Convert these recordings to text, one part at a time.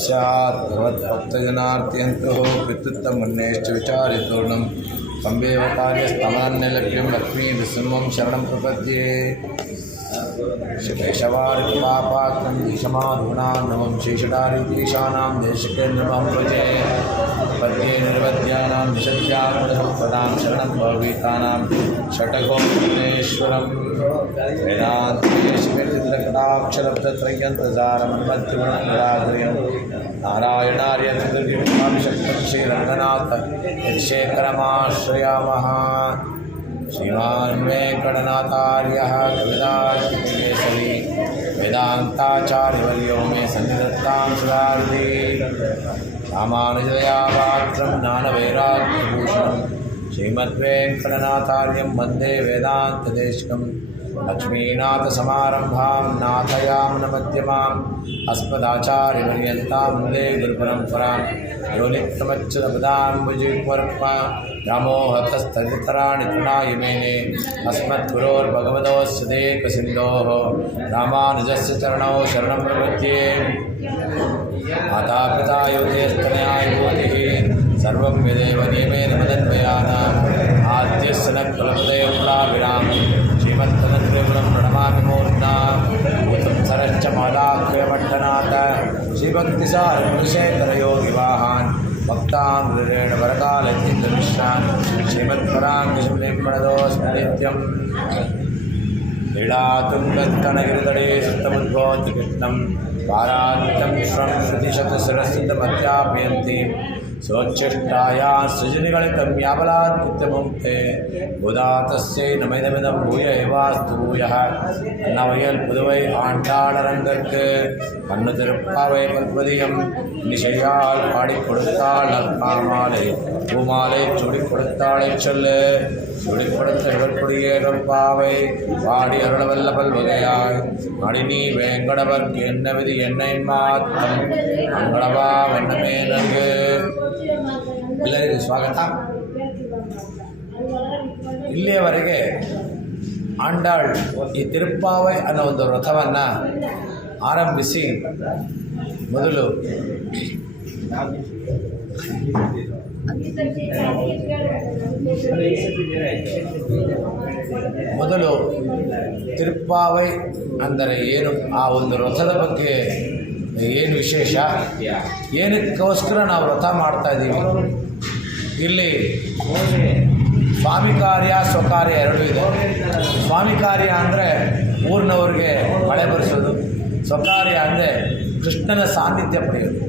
स्यात् भगवद्भक्तजनार्त्यन्तः पितृत्वमन्येश्च विचारितूर्णं सम्भेव कार्यस्तमान्यलभ्यं लक्ष्मी विसृमं शरणं प्रपद्ये शैशवारिपापात्रं ईशमाधूनां नमं शेषडारीतीशानां देशकेन्द्रमं भजे पद्ये निर्वद्यानां निषद्यात्मसम्पदां शरणं भवभीतानां षट्कोपनेश्वरं वेदान्तेश्वरकटाक्षरब्धत्रयन्तसारमन्मध्यमणनिराकर्यं नारायणार्यशक्तं श्रीरङ्गनाथ यक्षेकरमाश्रयामः। श्रीमान् वेङ्कटनाथार्यः कविताकेसरी वेदान्ताचार्यवर्यो मे सन्निधत्तां सुधारति रामानुजदया पात्रं ज्ञानवैराग्यभूषणं श्रीमद्वेङ्कटनाथार्यं वन्दे वेदान्तदेशिकं लक्ष्मीनाथसमारम्भां नाथयामुनमध्यमाम् अस्मदाचार्यपर्यन्तां वन्दे गुरुपरम्परां यो नित्यमच्युतपदाम्बुजयुग्मरुक्मा व्यामोहतस्तदितराणि तृणाय मेने अस्मद्गुरोर्भगवतोऽस्य देकसिन्धोः रामानुजस्य चरणौ शरणं प्रपद्ये। मातापिता योगेस्तनया विभूतिः सर्वं यदेव नियमेन मदन्वयानाम् आद्यस्य न कुलपदयोप्राभिराम श्रीमत्तदग्रेगुणं प्रणमामि मूर्ध्ना भूतं सरश्च मालाख्यमट्टनाथ श्रीभक्तिसारकुलशेखरयोगिवाहान् भक्ताङ्ग्रेण वरकालतीन्द्रमिश्रान् श्रीमत्पराङ्गशुलिम्मणदोऽस्मि नित्यं क्रीडातुङ्गस्तनगिरितटे सुप्तमुद्भवति कृष्णं पारात्यं श्रं श्रुतिशतशिरसिद्धमध्यापयन्ति सोच्छिष्टाया सृजनिगणितं याबलात्कृत्यमुक्ते गोदातस्यै नमिदमिदं भूय एवास्तु भूयः नवयल पुदुवै ஆண்டாளரங்கற்கு கண்ணு திருப்பாவை பல்பதியம் நிஷையால் பாடி கொடுத்தாள் நற்பாமாலை பூமாலை சுடி கொடுத்தாளை சொல்லு சுடி கொடுத்த இடற்குடியேறும் பாவை பாடி அருளவல்ல பல்வகையாய் அடிநீ வேங்கடவர்க்கு என்ன விதி என்னை மாத்தம் ಅಂಗಳವಾ ವನ್ನಮೇ ನನಗೆ. ಎಲ್ಲರಿಗೂ ಸ್ವಾಗತ. ಇಲ್ಲಿಯವರೆಗೆ ಆಂಡಾಳ್ ಈ ತಿರುಪ್ಪಾವೈ ಅನ್ನೋ ಒಂದು ವ್ರತವನ್ನು ಆರಂಭಿಸಿ ಮೊದಲು ತಿರುಪ್ಪಾವೈ ಅಂದರೆ ಏನು, ಆ ಒಂದು ವ್ರತದ ಬಗ್ಗೆ ಏನು ವಿಶೇಷ, ಏನಕ್ಕೋಸ್ಕರ ನಾವು ವ್ರತ ಮಾಡ್ತಾ ಇದ್ದೀವಿ. ಇಲ್ಲಿ ಸ್ವಾಮಿ ಕಾರ್ಯ ಸ್ವಕಾರ್ಯ ಎರಡೂ ಇದೆ. ಸ್ವಾಮಿ ಕಾರ್ಯ ಅಂದರೆ ಊರಿನವ್ರಿಗೆ ಮಳೆ ಬರೆಸೋದು, ಸ್ವಕಾರ್ಯ ಅಂದರೆ ಕೃಷ್ಣನ ಸಾನ್ನಿಧ್ಯ ಪಡೆಯೋದು.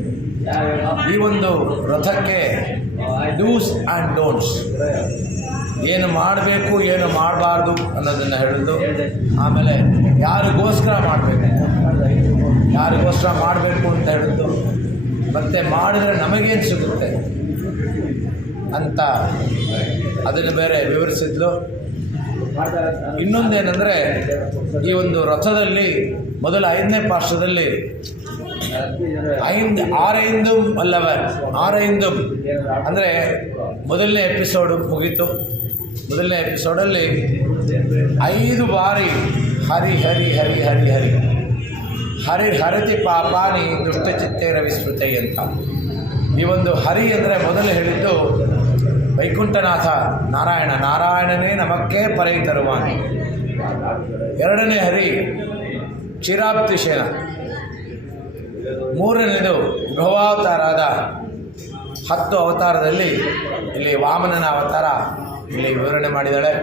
ಈ ಒಂದು ವ್ರತಕ್ಕೆ ಡೂಸ್ ಆ್ಯಂಡ್ ಡೋಂಟ್ಸ್, ಏನು ಮಾಡಬೇಕು ಏನು ಮಾಡಬಾರ್ದು ಅನ್ನೋದನ್ನು ಹೇಳೋದು. ಆಮೇಲೆ ಯಾರಿಗೋಸ್ಕರ ಮಾಡಬೇಕು ಅಂತ ಹೇಳೋದು, ಮತ್ತು ಮಾಡಿದರೆ ನಮಗೇನು ಸಿಗುತ್ತೆ ಅಂತ ಅದನ್ನು ಬೇರೆ ವಿವರಿಸಿದ್ಲು. ಇನ್ನೊಂದೇನೆಂದರೆ, ಈ ಒಂದು ರಥದಲ್ಲಿ ಮೊದಲ 5ನೇ ಪಾರ್ಶ್ವದಲ್ಲಿ 6 ಅಂದರೆ ಮೊದಲನೇ ಎಪಿಸೋಡು ಮುಗೀತು. ಮೊದಲನೇ ಎಪಿಸೋಡಲ್ಲಿ 5 ಬಾರಿ ಹರಿ ಹರಿ ಹರಿ ಹರಿ ಹರಿ ಹರಿ ಹರತಿ ಪಾಪಾನಿ ದುಷ್ಟಚಿತ್ತೇರ ವಿಸ್ಮೃತೈ ಅಂತ. ಈ ಒಂದು ಹರಿ ಅಂದರೆ ಮೊದಲು ಹೇಳಿದ್ದು ವೈಕುಂಠನಾಥ ನಾರಾಯಣ, ನಾರಾಯಣನೇ ನಮಕ್ಕೆ ಪರೈ ತರುವಾನ್. ಎರಡನೇ ಹರಿ ಕ್ಷೀರಾಬ್ಧಿಶೇನ. ಮೂರನೇದು ಭವಾವತಾರಾದ 10 ಅವತಾರದಲ್ಲಿ ಇಲ್ಲಿ ವಾಮನನ ಅವತಾರ ಇಲ್ಲಿ ವಿವರಣೆ ಮಾಡಿದ್ದಾಳೆ.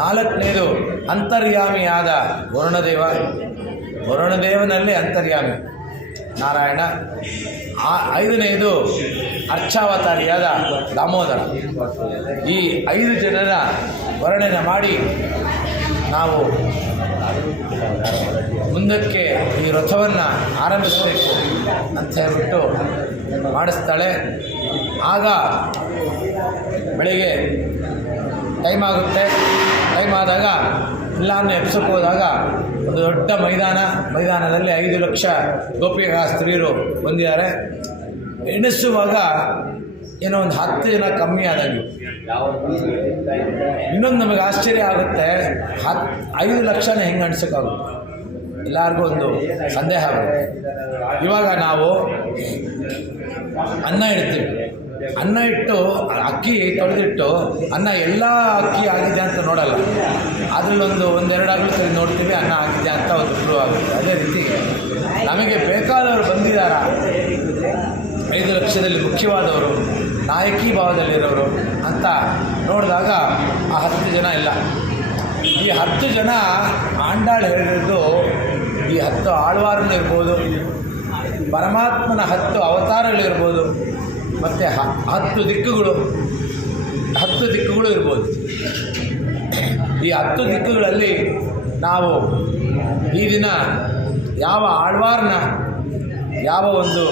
4ನೇದು ಅಂತರ್ಯಾಮಿಯಾದ ವರುಣದೇವನಲ್ಲಿ ಅಂತರ್ಯಾಮಿ ನಾರಾಯಣ. 5ನೇದು ಅರ್ಚಾವತಾರಿಯಾದ ದಾಮೋದರ. ಈ 5 ಜನರ ವರ್ಣನೆ ಮಾಡಿ ನಾವು ಮುಂದಕ್ಕೆ ಈ ರಥವನ್ನು ಆರಂಭಿಸಬೇಕು ಅಂತ ಹೇಳ್ಬಿಟ್ಟು ಮಾಡಿಸ್ತಾಳೆ. ಆಗ ಬೆಳಿಗ್ಗೆ ಟೈಮ್ ಆಗುತ್ತೆ. ಟೈಮ್ ಆದಾಗ ಎಲ್ಲರನ್ನೂ ಎಬ್ಸಕ್ಕೆ ಹೋದಾಗ ಒಂದು ದೊಡ್ಡ ಮೈದಾನದಲ್ಲಿ 5 ಲಕ್ಷ ಗೋಪಿಕಾ ಸ್ತ್ರೀಯರು ಬಂದಿದ್ದಾರೆ. ಎಣಿಸುವಾಗ ಏನೋ ಒಂದು 10 ಜನ ಕಮ್ಮಿ ಆದಂಗೆ. ಇನ್ನೊಂದು ನಮಗೆ ಆಶ್ಚರ್ಯ ಆಗುತ್ತೆ, 5 ಲಕ್ಷನ ಹೆಂಗೆ ಅನ್ಸೋಕ್ಕಾಗುತ್ತೆ? ಎಲ್ಲರಿಗೂ ಒಂದು ಸಂದೇಹ ಆಗುತ್ತೆ. ಇವಾಗ ನಾವು ಅನ್ನ ಇಡ್ತೀವಿ, ಅನ್ನ ಇಟ್ಟು ಅಕ್ಕಿ ತೊಳೆದಿಟ್ಟು ಅನ್ನ ಎಲ್ಲ ಅಕ್ಕಿ ಆಗಿದೆ ಅಂತ ನೋಡಲ್ಲ, ಅದರಲ್ಲೊಂದು 1-2 ಆಗಲು ನೋಡ್ತೀವಿ ಅನ್ನ ಆಗಿದೆ ಅಂತ ಒಂದು ಪ್ರೂವ್ ಆಗುತ್ತೆ. ಅದೇ ರೀತಿ ನಮಗೆ ಬೇಕಾದವರು ಬಂದಿದ್ದಾರ, 5 ಲಕ್ಷದಲ್ಲಿ ಮುಖ್ಯವಾದವರು, ನಾಯಕಿ ಭಾವದಲ್ಲಿರೋರು ಅಂತ ನೋಡಿದಾಗ ಆ 10 ಜನ ಇಲ್ಲ. ಈ 10 ಜನ ಆಂಡಾಳು ಹೇಳಿರೋದು ಈ 10 ಆಳ್ವಾರಗಳಿರ್ಬೋದು, ಪರಮಾತ್ಮನ 10 ಅವತಾರಗಳಿರ್ಬೋದು, ಮತ್ತು 10 ದಿಕ್ಕುಗಳು ಇರ್ಬೋದು. ಈ 10 ದಿಕ್ಕುಗಳಲ್ಲಿ ನಾವು ಈ ದಿನ ಯಾವ ಆಳ್ವಾರನ ಯಾವ ಒಂದು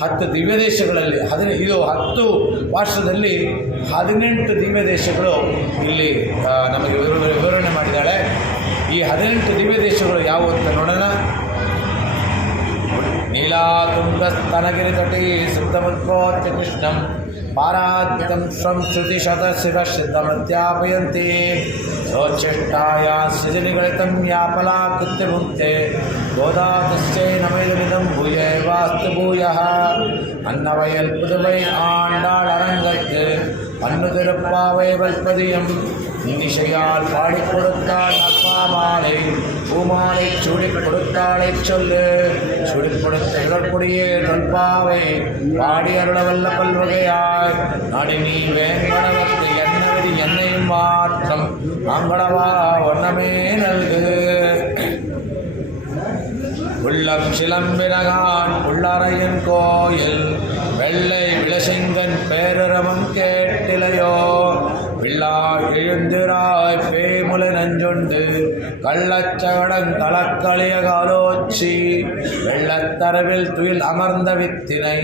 10 ದಿವ್ಯ ದೇಶಗಳಲ್ಲಿ 10 ವರ್ಷದಲ್ಲಿ 18 ದಿವ್ಯ ದೇಶಗಳು ಇಲ್ಲಿ ನಮಗೆ ವಿವರಣೆ ಮಾಡಿದ್ದಾಳೆ. ಈ 18 ದಿವ್ಯ ದೇಶಗಳು ಯಾವುವು ಅಂತ ನೋಡೋಣ. ನೀಲಾತುಂಗಸ್ತನಗಿರಿತಟೇ ಸುಪ್ತಮುತ್ಕೋತ್ಯ ಕೃಷ್ಣಂ ಪಾರಾದ್ಯಂ ಸ್ವಂ ಶ್ರುತಿಶತಶಿರಸಿದ್ಧಮಧ್ಯಾಪಯಂತಿ ಸೋಚ್ಛಿಷ್ಟಾಯ ಸೃಜನಿಗಳಿತಂ ಯಾಪಲಾ ಕೃತ್ಯ ಭುಕ್ತೆ ಗೋದಾತಶ್ಚೈ ನಮೈದಮಿದಂ ಭೂಯೇ ವಾಸ್ತು ಭೂಯಃ ಅನ್ನವಯಲ್ புதுவை ஆண்டாள் அரங்கத்து அன்னு திருப்பாவை வல்பதியம் இன்னிசையால் பாடிக் கொடுத்தாள் அப்பா மாலை பூமாலை சூடிக் கொடுத்தாளை சொல்லு சூடிக் கொடுத்த இதற்குடியே தொல்பாவை பாடி அருளவல்ல பல்வகையாய் நாடி நீ வேங்கடவத்து என்னவதி என்னையும் மாற்றம் நாங்களவா ஒன்னமே நல்கு உள்ளம் சிலம்பினகான் உள்ளறையின் கோயில் வெள்ளை விளசிங்கன் பேரரவம் கேட்டிலையோ பிள்ளாய் எழுந்திராய் பேமுலை நஞ்சுண்டு கள்ளச்சகடன் களக்களிய காலோச்சி வெள்ளத்தரவில் துயில் அமர்ந்த வித்தினை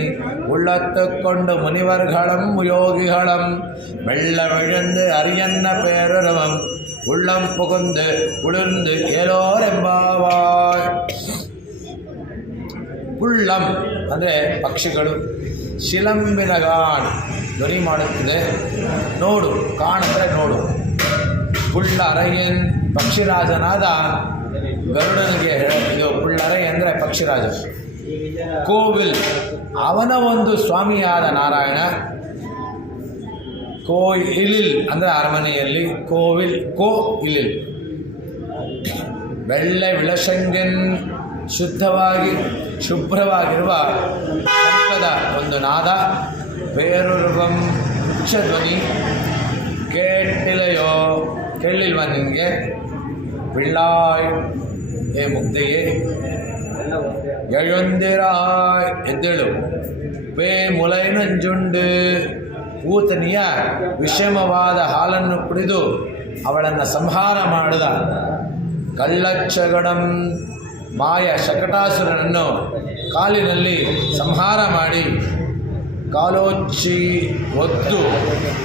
உள்ளத்து கொண்டு முனிவர்களும் யோகிகளும் வெள்ள விழுந்து அரியன்ன பேரரவம் உள்ளம் புகுந்து குளிர்ந்து ஏலோரெம்பாவாய். ಉಳ್ಳಂ ಅಂದರೆ ಪಕ್ಷಿಗಳು, ಶಿಲಂಬಿನಗಾಣ್ ಧ್ವನಿ ಮಾಡುತ್ತಿದೆ, ನೋಡು, ಕಾಣಂದರೆ ನೋಡು. ಪುಳ್ಳರಯ್ಯನ್ ಪಕ್ಷಿರಾಜನಾದ ಗರುಡನಿಗೆ ಇದು ಪುಳ್ಳರೈ ಅಂದರೆ ಪಕ್ಷಿರಾಜ. ಕೋವಿಲ್ ಅವನ ಒಂದು ಸ್ವಾಮಿಯಾದ ನಾರಾಯಣ. ಕೋಯಿಲಿಲ್ ಅಂದರೆ ಅರಮನೆಯಲ್ಲಿ, ಕೋವಿಲ್ ಇಲಿಲ್. ಬೆಳ್ಳೆ ವಿಳಸಂಗನ್ ಶುದ್ಧವಾಗಿ ಶುಭ್ರವಾಗಿರುವ ಶಂಖದ ಒಂದು ನಾದ, ಬೇರುರುವಂ ಉಚ್ಚಧ್ವನಿ ಕೇಳಿಲೆಯೋ ಕೇಳಿಲ್ವ ನಿನಗೆ? ಪಿಳ್ಳಾಯ್ ಏ ಮುಕ್ತಿಗೆ ಎಳೊಂದಿರಾಯ್ ಎದ್ದೇಳು, ಪೇ ಮುಲೈ ನಂಜುಂಡು ಪೂತನಿಯ ವಿಷಮವಾದ ಹಾಲನ್ನು ಕುಡಿದು ಅವಳನ್ನು ಸಂಹಾರ ಮಾಡಿದ ಕಳ್ಳಚ್ಚಗಡಂ ಮಾಯ ಶಕಟಾಸುರನನ್ನು ಕಾಲಿನಲ್ಲಿ ಸಂಹಾರ ಮಾಡಿ ಕಾಲೋಚ್ಚಿ ಒತ್ತು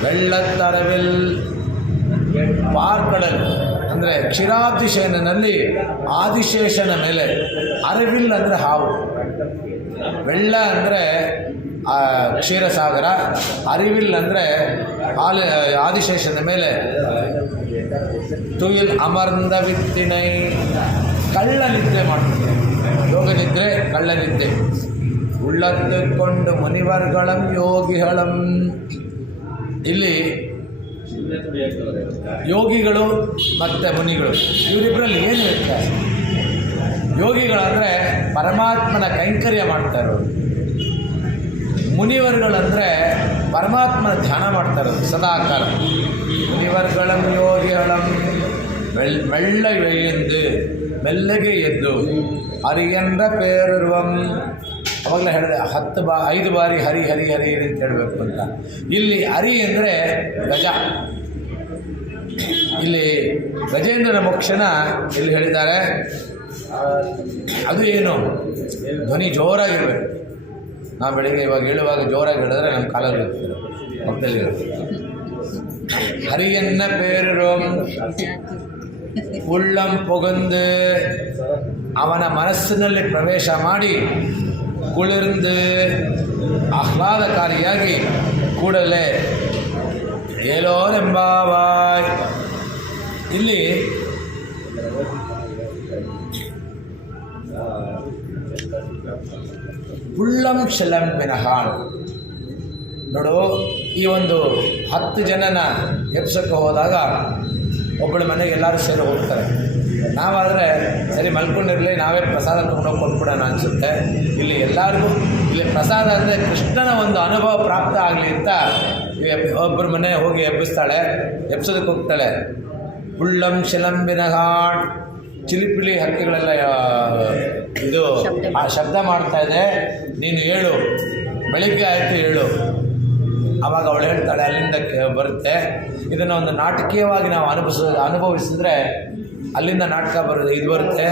வெள்ளத்தரவில் ಪಾರ್ಕಡಲ್ ಅಂದರೆ ಕ್ಷೀರಾಬ್ಧಿಶಯನಲ್ಲಿ ಆದಿಶೇಷನ ಮೇಲೆ, ಅರವಿಲ್ ಅಂದರೆ ಹಾವು, வெள்ள ಅಂದರೆ ಕ್ಷೀರಸಾಗರ, ಅರಿವಿಲ್ ಅಂದರೆ ಆದಿಶೇಷನ ಮೇಲೆ ತುಯಿಲ್ ಅಮರ್ಂದ ವಿತ್ತಿನೈ ಕಳ್ಳ ನಿದ್ರೆ ಮಾಡ್ತಾರೆ. ಯೋಗ ನಿದ್ರೆ, ಕಳ್ಳ ನಿದ್ರೆ. ಉಳ್ಳತ್ತುಕೊಂಡು ಮುನಿವರ್ಗಳಂ ಯೋಗಿಗಳಂ. ಇಲ್ಲಿ ಯೋಗಿಗಳು ಮತ್ತು ಮುನಿಗಳು ಇವರಿಬ್ಬರಲ್ಲಿ ಏನು ವ್ಯತ್ಯಾಸ? ಯೋಗಿಗಳಂದರೆ ಪರಮಾತ್ಮನ ಕೈಂಕರ್ಯ ಮಾಡ್ತಾಯಿರೋರು, ಮುನಿವರ್ಗಳಂದರೆ ಪರಮಾತ್ಮನ ಧ್ಯಾನ ಮಾಡ್ತಾಯಿರೋರು ಸದಾಕಾಲ. ಮುನಿವರ್ಗಳಂ ಯೋಗಿಗಳಂ ಮೆಳ್ಳ ಎಳೆಯಂದು ಮೆಲ್ಲಗೆ ಎದ್ದು ಹರಿಯಂದ ಪೇರುರುವಂ. ಅವಾಗಲೇ ಹೇಳಿದೆ 5 ಬಾರಿ ಹರಿ ಹರಿ ಹರಿ ಅಂತ ಹೇಳಬೇಕು ಅಂತ. ಇಲ್ಲಿ ಹರಿ ಅಂದರೆ ಗಜ. ಇಲ್ಲಿ ಗಜೇಂದ್ರನ ಮೋಕ್ಷನ ಇಲ್ಲಿ ಹೇಳಿದ್ದಾರೆ. ಅದು ಏನು? ಧ್ವನಿ ಜೋರಾಗಿರಬೇಕು. ನಾವು ಬೆಳಿಗ್ಗೆ ಇವಾಗ ಹೇಳುವಾಗ ಜೋರಾಗಿ ಹೇಳಿದ್ರೆ ನಮ್ಮ ಕಾಲಲ್ಲಿ ಇರ್ತಾರೆ, ಪಕ್ಕದಲ್ಲಿ ಇರುತ್ತೆ. ಹರಿಯನ್ನ ಪೇರುರುವಂ ಉಳ್ಳಂ ಪೊಗಂದು ಅವನ ಮನಸ್ಸಿನಲ್ಲಿ ಪ್ರವೇಶ ಮಾಡಿ ಕುಳಿರ್ந்து ಆಹ್ಲಾದಕಾರಿಯಾಗಿ ಕೂಡಲೇ ಏಲೋರೆಂಬಾವಾಯ್. ಇಲ್ಲಿ ಉಳ್ಳಂ ಶಲಂ ವಿನಹಾನ್ ನೋಡು, ಈ ಒಂದು 10 ಜನನ ಎಬ್ಸಕ್ಕೆ ಹೋದಾಗ ಒಬ್ಬಳ ಮನೆಗೆ ಎಲ್ಲರೂ ಸೇರಿ ಹೋಗ್ತಾರೆ. ನಾವಾದರೆ ಸರಿ ಮಲ್ಕೊಂಡಿರಲಿ, ನಾವೇ ಪ್ರಸಾದ ತೊಗೊಂಡೋಗಿ ಕೊಟ್ಬಿಡೋಣ ಅನಿಸುತ್ತೆ. ಇಲ್ಲಿ ಎಲ್ಲರಿಗೂ ಇಲ್ಲಿ ಪ್ರಸಾದ ಅಂದರೆ ಕೃಷ್ಣನ ಒಂದು ಅನುಭವ ಪ್ರಾಪ್ತ ಆಗಲಿ ಅಂತ ಒಬ್ಬರ ಮನೆ ಹೋಗಿ ಎಬ್ಬಿಸ್ತಾಳೆ, ಎಬ್ಸೋದಕ್ಕೆ ಹೋಗ್ತಾಳೆ. ಉಳ್ಳಂ ಶಲಂ ವಿನಹಾನ್, ಚಿಲಿಪಿಲಿ ಹಕ್ಕಿಗಳೆಲ್ಲ ಇದು ಆ ಶಬ್ದ ಮಾಡ್ತಾ ಇದೆ, ನೀನು ಹೇಳು, ಬೆಳಿಗ್ಗೆ ಆಯಿತು ಹೇಳು. ಆವಾಗ ಅವಳು ಹೇಳ್ತಾಳೆ, ಅಲ್ಲಿಂದ ಬರುತ್ತೆ. ಇದನ್ನು ಒಂದು ನಾಟಕೀಯವಾಗಿ ನಾವು ಅನುಭವಿಸಿದ್ರೆ ಅಲ್ಲಿಂದ ನಾಟಕ ಇದು ಬರುತ್ತೆ.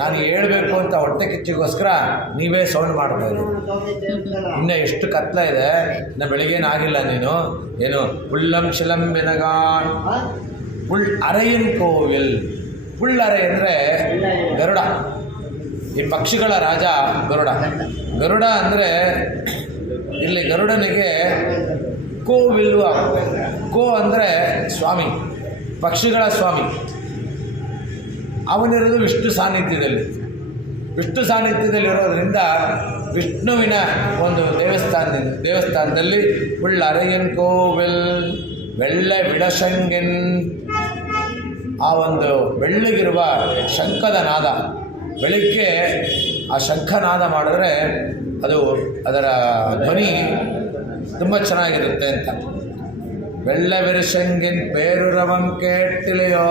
ನಾನು ಹೇಳಬೇಕು ಅಂತ ಹೊಟ್ಟೆ ಕಿಚ್ಚಿಗೋಸ್ಕರ ನೀವೇ ಸೌಂಡ್ ಮಾಡ್ತಾ ಇದ್ದೀರಿ. ಇನ್ನು ಎಷ್ಟು ಕತ್ಲ ಇದೆ, ಇನ್ನು ಬೆಳಿಗ್ಗೆನಾಗಿಲ್ಲ ನೀನು ಏನು. ಉಳ್ಳಂ ಶಲಂ ವಿನಗಾನ್ ಉಳ್ ಅರೆಯನ್ ಕೋವಿಲ್. ಉಳ್ಳರೆ ಅಂದರೆ ಗರುಡ, ಈ ಪಕ್ಷಿಗಳ ರಾಜ ಗರುಡ. ಗರುಡ ಅಂದರೆ ಇಲ್ಲಿ ಗರುಡನಿಗೆ ಕೋವಿಲ್ವ, ಕೋ ಅಂದರೆ ಸ್ವಾಮಿ, ಪಕ್ಷಿಗಳ ಸ್ವಾಮಿ. ಅವನಿರೋದು ವಿಷ್ಣು ಸಾನ್ನಿಧ್ಯದಲ್ಲಿರೋದ್ರಿಂದ ವಿಷ್ಣುವಿನ ಒಂದು ದೇವಸ್ಥಾನದಲ್ಲಿ ಉಳ್ಳರೆಯನ್ ಕೋವಿಲ್ ವೆಳ್ಳೆ ವಿಡಶಂಗೆನ್. ಆ ಒಂದು ಬೆಳ್ಳಗಿರುವ ಶಂಖದ ನಾದ, ಬೆಳಿಗ್ಗೆ ಆ ಶಂಖನಾದ ಮಾಡಿದ್ರೆ ಅದರ ಧ್ವನಿ ತುಂಬ ಚೆನ್ನಾಗಿರುತ್ತೆ ಅಂತ. வெள்ள ವಿರಶಂಗಿನ್ ಪೇರುರವಂ ಕೇಟ್ಟಿಲೆಯೋ.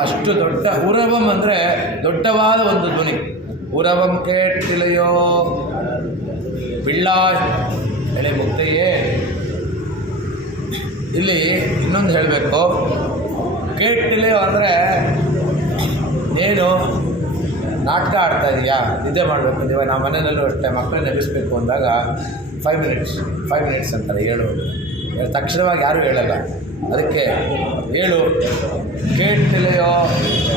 ಅಷ್ಟು ದೊಡ್ಡ ಉರವಂ ಅಂದರೆ ದೊಡ್ಡವಾದ ಒಂದು ಧ್ವನಿ. ಉರವಂ ಕೇಟ್ಟಿಲೆಯೋ ಪಿಳ್ಳಾಯ್ ಎಳೆ ಮುಕ್ತೆಯೇ. ಇಲ್ಲಿ ಇನ್ನೊಂದು ಹೇಳಬೇಕು, ಕೇಟ್ಟಿಲೆಯೋ ಅಂದರೆ ಏನು ನಾಟಕ ಆಡ್ತಾ ಇದೆಯಾ, ನಿದ್ದೆ ಮಾಡಬೇಕು ನೀವು. ನಮ್ಮ ಮನೆಯಲ್ಲೂ ಅಷ್ಟೇ, ಮಕ್ಕಳನ್ನ ಎಬ್ಬಿಸ್ಬೇಕು ಅಂದಾಗ 5 ಮಿನಿಟ್ಸ್ ಅಂತಾರೆ ಹೇಳೋದು. ತಕ್ಷಣವಾಗಿ ಯಾರೂ ಹೇಳಲ್ಲ. ಅದಕ್ಕೆ ಹೇಳು, ಕೇಳ್ತಿಲೆಯೋ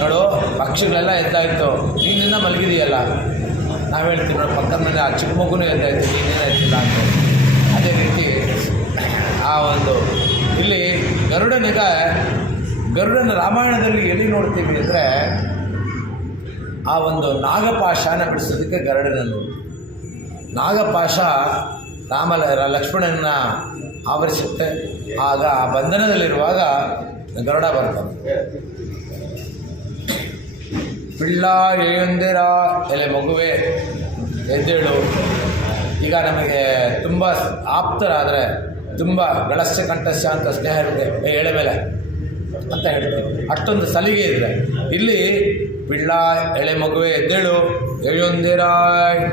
ನೋಡು, ಪಕ್ಷಿಗಳೆಲ್ಲ ಎದ್ದಾಯಿತು, ನೀನಿನ್ನ ಮಲಗಿದೆಯಲ್ಲ. ನಾವು ಹೇಳ್ತೀವಿ ನೋಡಿ, ಪಕ್ಕದ ಮನೆ ಆ ಚಿಕ್ಕ ಮಗುನೂ ಎದ್ದಾಯಿತು, ನೀನೇನೋ ಎತ್ತಿಲ್ಲ ಅಂತ. ಅದೇ ರೀತಿ ಆ ಒಂದು ಇಲ್ಲಿ ಗರುಡನ ರಾಮಾಯಣದಲ್ಲಿ ಎಲ್ಲಿ ನೋಡ್ತೀವಿ ಅಂದರೆ ಆ ಒಂದು ನಾಗಪಾಶನ ಬಿಡಿಸೋದಕ್ಕೆ ಗರುಡನನ್ನು. ನಾಗಪಾಶ ಲಕ್ಷ್ಮಣನ ಆವರಿಸುತ್ತೆ. ಆಗ ಆ ಬಂಧನದಲ್ಲಿರುವಾಗ ಗರುಡ ಬರ್ತಾನೆ. ಪಿಳ್ಳ ಏಯೊಂದಿರ ಎಲೆ ಮಗುವೆ ಎದ್ದೇಳು. ಈಗ ನಮಗೆ ತುಂಬ ಆಪ್ತರಾದರೆ, ತುಂಬ ಗಳಸ್ಯ ಕಂಠಸ್ಯ ಅಂತ ಸ್ನೇಹ ಇರುತ್ತೆ, ಎಳೆ ಮೇಲೆ ಅಂತ ಹೇಳ್ತೀವಿ. ಅಷ್ಟೊಂದು ಸಲಿಗೆ ಇದೆ. ಇಲ್ಲಿ ಪಿಳ್ಳ ಎಳೆ ಮಗುವೆ ಎದ್ದೇಳು, ಏಯೊಂದಿರಾಯ್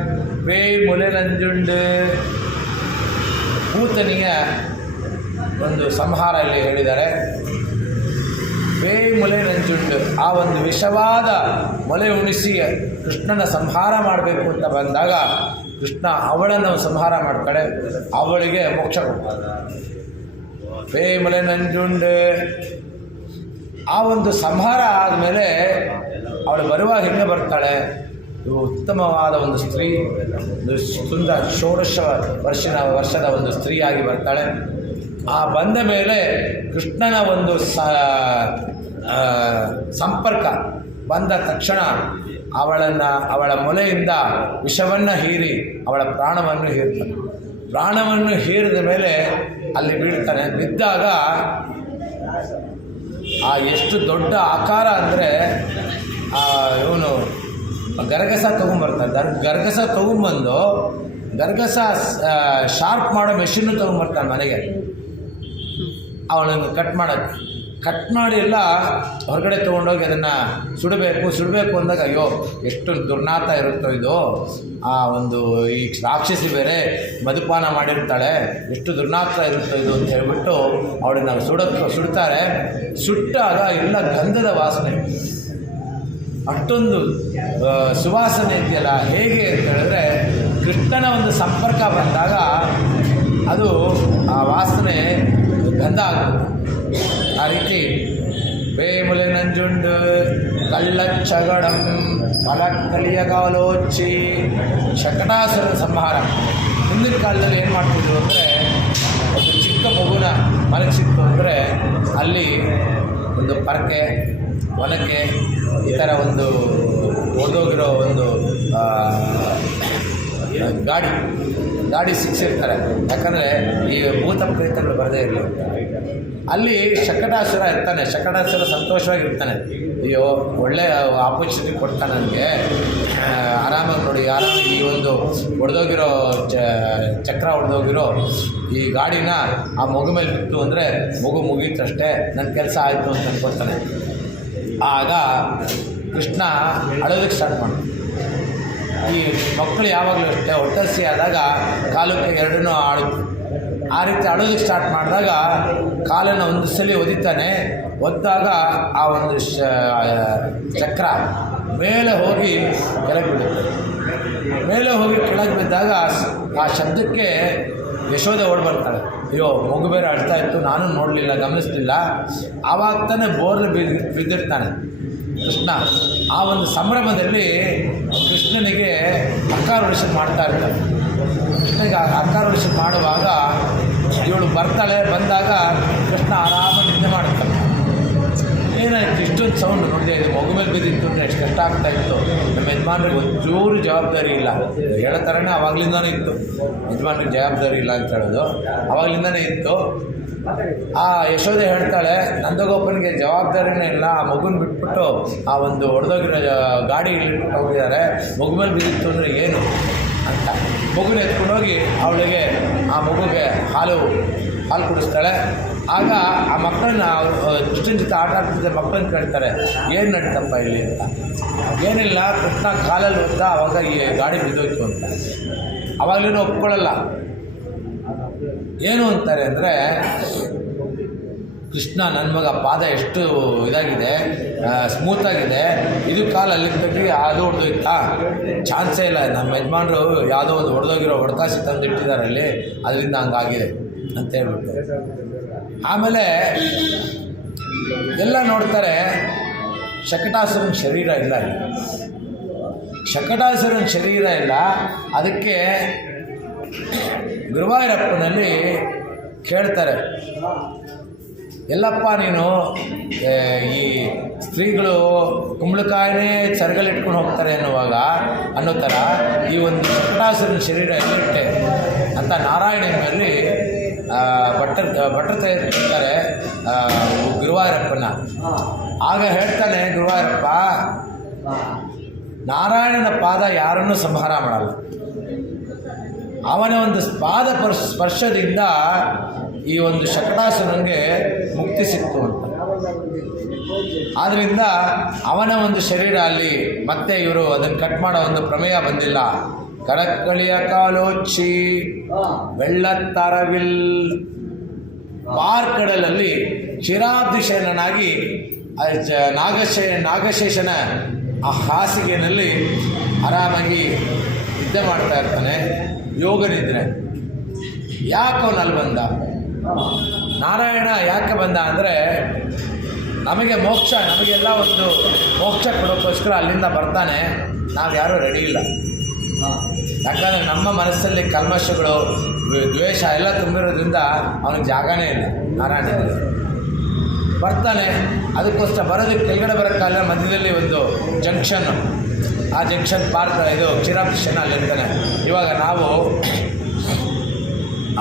ವೇ ಮುಲೆ ನಂಜುಂಡು. ಪೂತನಿಯ ಒಂದು ಸಂಹಾರ ಇಲ್ಲಿ ಹೇಳಿದ್ದಾರೆ. ವೇ ಮೊಲೆ ನಂಜುಂಡು, ಆ ಒಂದು ವಿಷವಾದ ಮೊಲೆ ಉಣಿಸಿ ಕೃಷ್ಣನ ಸಂಹಾರ ಮಾಡಬೇಕು ಅಂತ ಬಂದಾಗ ಕೃಷ್ಣ ಅವಳನ್ನು ಸಂಹಾರ ಮಾಡ್ತಾಳೆ, ಅವಳಿಗೆ ಮೋಕ್ಷ ಕೊಡ್ತಾಳೆ. ವೇ ಮೊಲೆ ನಂಜುಂಡು. ಆ ಒಂದು ಸಂಹಾರ ಆದಮೇಲೆ ಅವಳು ಬರುವಾಗ ಹೆಂಗೆ ಬರ್ತಾಳೆ, ಉತ್ತಮವಾದ ಒಂದು ಸ್ತ್ರೀ, ಸುಂದರ 16 ವರ್ಷದ ಒಂದು ಸ್ತ್ರೀಯಾಗಿ ಬರ್ತಾಳೆ. ಆ ಬಂದ ಮೇಲೆ ಕೃಷ್ಣನ ಒಂದು ಸಂಪರ್ಕ ಬಂದ ತಕ್ಷಣ ಅವಳ ಮೊಲೆಯಿಂದ ವಿಷವನ್ನು ಹೀರಿ ಅವಳ ಪ್ರಾಣವನ್ನು ಹೀರ್ತಾನೆ. ಪ್ರಾಣವನ್ನು ಹೀರಿದ ಮೇಲೆ ಅಲ್ಲಿ ಬೀಳ್ತಾನೆ. ಬಿದ್ದಾಗ ಆ ಎಷ್ಟು ದೊಡ್ಡ ಆಕಾರ ಅಂದರೆ ಇವನು ಗರಗಸ ತೊಗೊಂಬರ್ತಾನೆ. ಗರಗಸ ತೊಗೊಂಬಂದು ಗರಗಸ ಶಾರ್ಪ್ ಮಾಡೋ ಮೆಷಿನ್ನು ತೊಗೊಂಬರ್ತಾನೆ ಮನೆಗೆ, ಅವಳನ್ನು ಕಟ್ ಮಾಡಿ ಎಲ್ಲ ಹೊರಗಡೆ ತೊಗೊಂಡೋಗಿ ಅದನ್ನು ಸುಡಬೇಕು ಅಂದಾಗ ಅಯ್ಯೋ ಎಷ್ಟು ದುರ್ನಾತ ಇರುತ್ತೋ ಇದು, ಆ ಒಂದು ಈ ರಾಕ್ಷಸಿ ಬೇರೆ ಮದುಪಾನ ಮಾಡಿರ್ತಾಳೆ, ಎಷ್ಟು ದುರ್ನಾತ ಇರುತ್ತೋ ಇದು ಅಂತ ಹೇಳ್ಬಿಟ್ಟು ಅವಳನ್ನು ಸುಡ್ತಾರೆ. ಸುಟ್ಟಾಗ ಎಲ್ಲ ಗಂಧದ ವಾಸನೆ, ಅಷ್ಟೊಂದು ಸುವಾಸನೆ ಇದೆಯಲ್ಲ. ಹೇಗೆ ಅಂತ ಹೇಳಿದ್ರೆ ಕೃಷ್ಣನ ಒಂದು ಸಂಪರ್ಕ ಬಂದಾಗ ಅದು ಆ ವಾಸನೆ ಗಂಧ ಆಗುತ್ತೆ. ಆ ರೀತಿ ಬೇಮುಲೆ ನಂಜುಂಡು ಕಳ್ಳಚ್ಚಗಡಂ ಮಲಕ್ಕಲಿಯ ಕಾಲೋಚ್ಚಿ. ಶಕಟಾಸುರನ ಸಂಹಾರ ಹಿಂದಿನ ಕಾಲದಲ್ಲಿ ಏನು ಮಾಡ್ತಿದ್ರು ಅಂದರೆ ಒಂದು ಚಿಕ್ಕ ಚಿಕ್ಕ ಮಗುನ ಮಲಗಿಸಿತ್ತು ಅಂದರೆ ಅಲ್ಲಿ ಒಂದು ಪರಕೆ ಒನಕೆ ಈ ಥರ ಒಂದು ಒಡೆದೋಗಿರೋ ಒಂದು ಗಾಡಿ ಸಿಕ್ಸಿರ್ತಾರೆ. ಯಾಕಂದರೆ ಈ ಭೂತ ಪ್ರೇತಗಳು ಬರದೇ ಇರಲಿ. ಅಲ್ಲಿ ಶಕಟಾಸುರ ಇರ್ತಾನೆ. ಶಕಟಾಸುರ ಸಂತೋಷವಾಗಿರ್ತಾನೆ. ಅಯ್ಯೋ ಒಳ್ಳೆ ಆಪರ್ಚುನಿಟಿ ಕೊಡ್ತಾನೆ ನನಗೆ, ಆರಾಮಾಗಿ ನೋಡಿ, ಆರಾಮಾಗಿ ಈ ಒಂದು ಒಡೆದೋಗಿರೋ ಚಕ್ರ ಹೊಡೆದೋಗಿರೋ ಈ ಗಾಡಿನ ಆ ಮಗು ಮೇಲೆ ಬಿಟ್ಟು ಅಂದರೆ ಮಗು ಮುಗೀತಷ್ಟೇ, ನನ್ನ ಕೆಲಸ ಆಯಿತು ಅಂತ ಅಂದ್ಕೊಡ್ತಾನೆ. ಆಗ ಕೃಷ್ಣ ಅಳೋದಕ್ಕೆ ಸ್ಟಾರ್ಟ್ ಮಾಡ್ತಾನೆ. ಈ ಮಕ್ಕಳು ಯಾವಾಗಲೂ ಅಷ್ಟೇ ಹೊಟ್ಟಸಿ ಆದಾಗ ಕಾಲಕ್ಕೆ ಎರಡನ್ನೂ ಆಡುತ್ತೆ. ಆ ರೀತಿ ಅಳೋದಕ್ಕೆ ಸ್ಟಾರ್ಟ್ ಮಾಡಿದಾಗ ಕಾಲನ್ನು ಒಂದು ಸಲ ಒದಿತಾನೆ. ಒದ್ದಾಗ ಆ ಒಂದು ಚಕ್ರ ಮೇಲೆ ಹೋಗಿ ಕೆಳಗೆ ಬಿಡುತ್ತೆ. ಮೇಲೆ ಹೋಗಿ ಕೆಳಗೆ ಬಿದ್ದಾಗ ಆ ಶಬ್ದಕ್ಕೆ ಯಶೋದೆ ಓಡಿ ಬರ್ತಾಳೆ. ಅಯ್ಯೋ ಮಗು ಬೇರೆ ಅಳ್ತಾ ಇತ್ತು, ನಾನು ನೋಡಲಿಲ್ಲ, ಗಮನಿಸಲಿಲ್ಲ. ಆವಾಗ ತಾನೇ ಬೋರ್ಲು ಬಿದ್ದಿರ್ತಾನೆ ಕೃಷ್ಣ. ಆ ಒಂದು ಸಂಭ್ರಮದಲ್ಲಿ ಕೃಷ್ಣನಿಗೆ ಅಕ್ಕಾರೊಡಿಸನ್ ಮಾಡ್ತಾ ಇರ್ತಾರೆ. ಕೃಷ್ಣನಿಗೆ ಅಕ್ಕಾರೊಡಿಸನ್ ಮಾಡುವಾಗ ಇವಳು ಬರ್ತಾಳೆ. ಬಂದಾಗ ಕೃಷ್ಣ ಆರಾಮಾಗಿ ನಿದ್ದೆ ಮಾಡ್ತಾನೆ. ಏನಾಯ್ತು ಇಷ್ಟೊಂದು ಸೌಂಡ್ ನೋಡಿದೆ, ಇದು ಮಗು ಮೇಲೆ ಬಿದ್ದಿತ್ತು ಅಂದರೆ ಎಷ್ಟು ಕಷ್ಟ ಆಗ್ತಾಯಿತ್ತು. ನಮ್ಮ ಯಜಮಾನ್ರಿಗೆ ಒಂಚೂರು ಜವಾಬ್ದಾರಿ ಇಲ್ಲ. ಹೇಳೋ ಥರನೇ ಆವಾಗಲಿಂದನೇ ಇತ್ತು. ಯಜಮಾನ್ರಿಗೆ ಜವಾಬ್ದಾರಿ ಇಲ್ಲ ಅಂತ ಹೇಳೋದು ಆವಾಗಲಿಂದನೇ ಇತ್ತು. ಆ ಯಶೋದೆ ಹೇಳ್ತಾಳೆ, ನಂದಗೋಪನಿಗೆ ಜವಾಬ್ದಾರಿನೇ ಇಲ್ಲ, ಆ ಮಗುನ ಬಿಟ್ಬಿಟ್ಟು ಆ ಒಂದು ಹೊಡೆದೋಗಿರೋ ಗಾಡಿ ಇಟ್ಬಿಟ್ಟು ಹೋಗಿದ್ದಾರೆ. ಮಗು ಮೇಲೆ ಬಿದ್ದಿತ್ತು ಅಂದರೆ ಏನು ಅಂತ ಮಗುನ ಎತ್ಕೊಂಡೋಗಿ ಅವಳಿಗೆ ಆ ಮಗುಗೆ ಹಾಲು ಕುಡಿಸ್ತಾಳೆ. ಆಗ ಆ ಮಕ್ಕಳನ್ನ ಕೃಷ್ಣನ ಜೊತೆ ಆಟ ಆಡ್ತಿದ್ದ ಮಕ್ಕಳನ್ನ ಕೇಳ್ತಾರೆ, ಏನು ನಡೀತಪ್ಪ ಇಲ್ಲಿ ಅಂತ. ಏನಿಲ್ಲ, ಕೃಷ್ಣ ಕಾಲಲ್ಲಿ ಹೋದ, ಆವಾಗ ಈ ಗಾಡಿ ಬಿದ್ದೋಯ್ತು ಅಂತ. ಆವಾಗಲೂ ಒಪ್ಕೊಳ್ಳಲ್ಲ. ಏನು ಅಂತಾರೆ ಅಂದರೆ, ಕೃಷ್ಣ ನನ್ನ ಮಗ ಪಾದ ಎಷ್ಟು ಇದಾಗಿದೆ, ಸ್ಮೂತಾಗಿದೆ, ಇದು ಕಾಲು ಅಲ್ಲಿಗೆ ತಗ್ಗಿ ಅದು ಹೊಡೆದೋಯ್ತಾ, ಚಾನ್ಸೇ ಇಲ್ಲ. ನಮ್ಮ ಯಜಮಾನರು ಯಾವುದೋ ಒಂದು ಹೊಡೆದೋಗಿರೋ ಹೊಡ್ಕಾಸಿ ತಂದಿಟ್ಟಿದ್ದಾರೆ ಅಲ್ಲಿ, ಅದರಿಂದ ಹಂಗಾಗಿದೆ ಅಂತ ಹೇಳ್ಬಿಟ್ಟು. ಆಮೇಲೆ ಎಲ್ಲ ನೋಡ್ತಾರೆ, ಶಕಟಾಸುರನ ಶರೀರ ಇಲ್ಲ. ಶಕಟಾಸುರನ ಶರೀರ ಇಲ್ಲ. ಅದಕ್ಕೆ ಗುರುವಾಯೂರಪ್ಪನಲ್ಲಿ ಕೇಳ್ತಾರೆ, ಎಲ್ಲಪ್ಪ ನೀನು ಈ ಸ್ತ್ರೀಗಳು ಕುಂಬಳಕಾಯಿನೇ ಸರಗಲ್ಲಿಟ್ಕೊಂಡು ಹೋಗ್ತಾರೆ ಅನ್ನೋ ಥರ ಈ ಒಂದು ಶಕಟಾಸುರನ ಶರೀರ ಎಲ್ಲಿಟ್ಟೆ ಅಂತ ನಾರಾಯಣನಲ್ಲಿ ಭಟ್ರು ತೆಗೆದುಕೊಳ್ತಾರೆ ಗುರುವಾಯೂರಪ್ಪನ. ಆಗ ಹೇಳ್ತಾನೆ ಗುರುವಾಯೂರಪ್ಪ, ನಾರಾಯಣನ ಪಾದ ಯಾರನ್ನೂ ಸಂಹಾರ ಮಾಡಲ್ಲ. ಅವನ ಒಂದು ಪಾದ ಸ್ಪರ್ಶದಿಂದ ಈ ಒಂದು ಶಕಟಾಸುರನಿಗೆ ಮುಕ್ತಿ ಸಿಕ್ತು ಅಂತ. ಆದ್ದರಿಂದ ಅವನ ಒಂದು ಶರೀರ ಅಲ್ಲಿ ಮತ್ತೆ ಇವರು ಅದನ್ನು ಕಟ್ ಮಾಡೋ ಒಂದು ಪ್ರಮೇಯ ಬಂದಿಲ್ಲ. ಕರಕ್ಕಳಿಯ ಕಾಲೋಚ್ಚಿ ಬೆಳ್ಳತ್ತರವಿಲ್ ಪಾರ್ಕಡಲಲ್ಲಿ ಕ್ಷೀರಾಬ್ಧಿಶಯನಾಗಿ ನಾಗಶೇಷನ ಆ ಹಾಸಿಗೆಯಲ್ಲಿ ಆರಾಮಾಗಿ ನಿದ್ದೆ ಮಾಡ್ತಾ ಇರ್ತಾನೆ. ಯೋಗ ನಿದ್ರೆ. ಯಾಕೆ ಅವನಲ್ಲಿ ಬಂದ? ನಾರಾಯಣ ಯಾಕೆ ಬಂದ ಅಂದರೆ, ನಮಗೆ ಮೋಕ್ಷ, ನಮಗೆಲ್ಲ ಒಂದು ಮೋಕ್ಷ ಕೊಡೋಕ್ಕೋಸ್ಕರ ಅಲ್ಲಿಂದ ಬರ್ತಾನೆ. ನಾವು ಯಾರೂ ರೆಡಿ ಇಲ್ಲ. ಯಾಕಂದರೆ ನಮ್ಮ ಮನಸ್ಸಲ್ಲಿ ಕಲ್ಮಶಗಳು, ದ್ವೇಷ ಎಲ್ಲ ತುಂಬಿರೋದ್ರಿಂದ ಅವನಿಗೆ ಜಾಗನೇ ಇಲ್ಲ. ನಾರಾಯಣನಿಗೆ ಬರ್ತಾನೆ. ಅದಕ್ಕೋಸ್ಕರ ಬರೋದಕ್ಕೆ ಕೆಳಗಡೆ ಬರೋಕ್ಕಾಗಲ್ಲ. ಮಧ್ಯದಲ್ಲಿ ಒಂದು ಜಂಕ್ಷನ್ನು, ಆ ಜಂಕ್ಷನ್ ಪಾರ್ಕ್, ಇದು ಕ್ಷೀರಾಬ್ಧಿಶಯನ ಅಲ್ಲಿರ್ತಾನೆ. ಇವಾಗ ನಾವು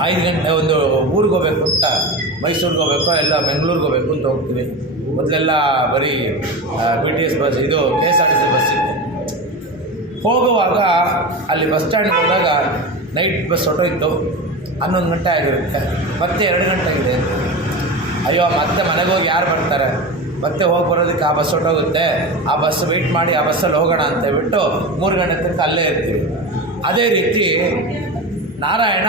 5 ಗಂಟೆ ಒಂದು ಊರಿಗೆ ಹೋಗ್ಬೇಕು ಅಂತ, ಮೈಸೂರಿಗೆ ಹೋಗ್ಬೇಕು, ಎಲ್ಲ ಬೆಂಗಳೂರಿಗೆ ಹೋಗ್ಬೇಕು ಅಂತ ಹೋಗ್ತೀವಿ. ಮೊದಲೆಲ್ಲ ಬರೀ BTS ಬಸ್, ಇದು KSRTC ಬಸ್ ಇತ್ತು. ಹೋಗುವಾಗ ಅಲ್ಲಿ ಬಸ್ ಸ್ಟ್ಯಾಂಡ್ಗೆ ಹೋದಾಗ ನೈಟ್ ಬಸ್ ಹೊಟ್ಟೋಯ್ತು, 11 ಗಂಟೆ ಆಗಿರುತ್ತೆ. ಮತ್ತೆ 2 ಗಂಟೆ ಆಗಿದೆ. ಅಯ್ಯೋ ಮತ್ತೆ ಮನೆಗೆ ಹೋಗಿ ಯಾರು ಬರ್ತಾರೆ, ಮತ್ತೆ ಹೋಗಿ ಬರೋದಕ್ಕೆ ಆ ಬಸ್ ಹೊಟ್ಟೋಗುತ್ತೆ. ಆ ಬಸ್ ವೆಯ್ಟ್ ಮಾಡಿ ಆ ಬಸ್ಸಲ್ಲಿ ಹೋಗೋಣ ಅಂತ ಹೇಳ್ಬಿಟ್ಟು 3 ಗಂಟೆ ತನಕ ಅಲ್ಲೇ ಇರ್ತೀವಿ. ಅದೇ ರೀತಿ ನಾರಾಯಣ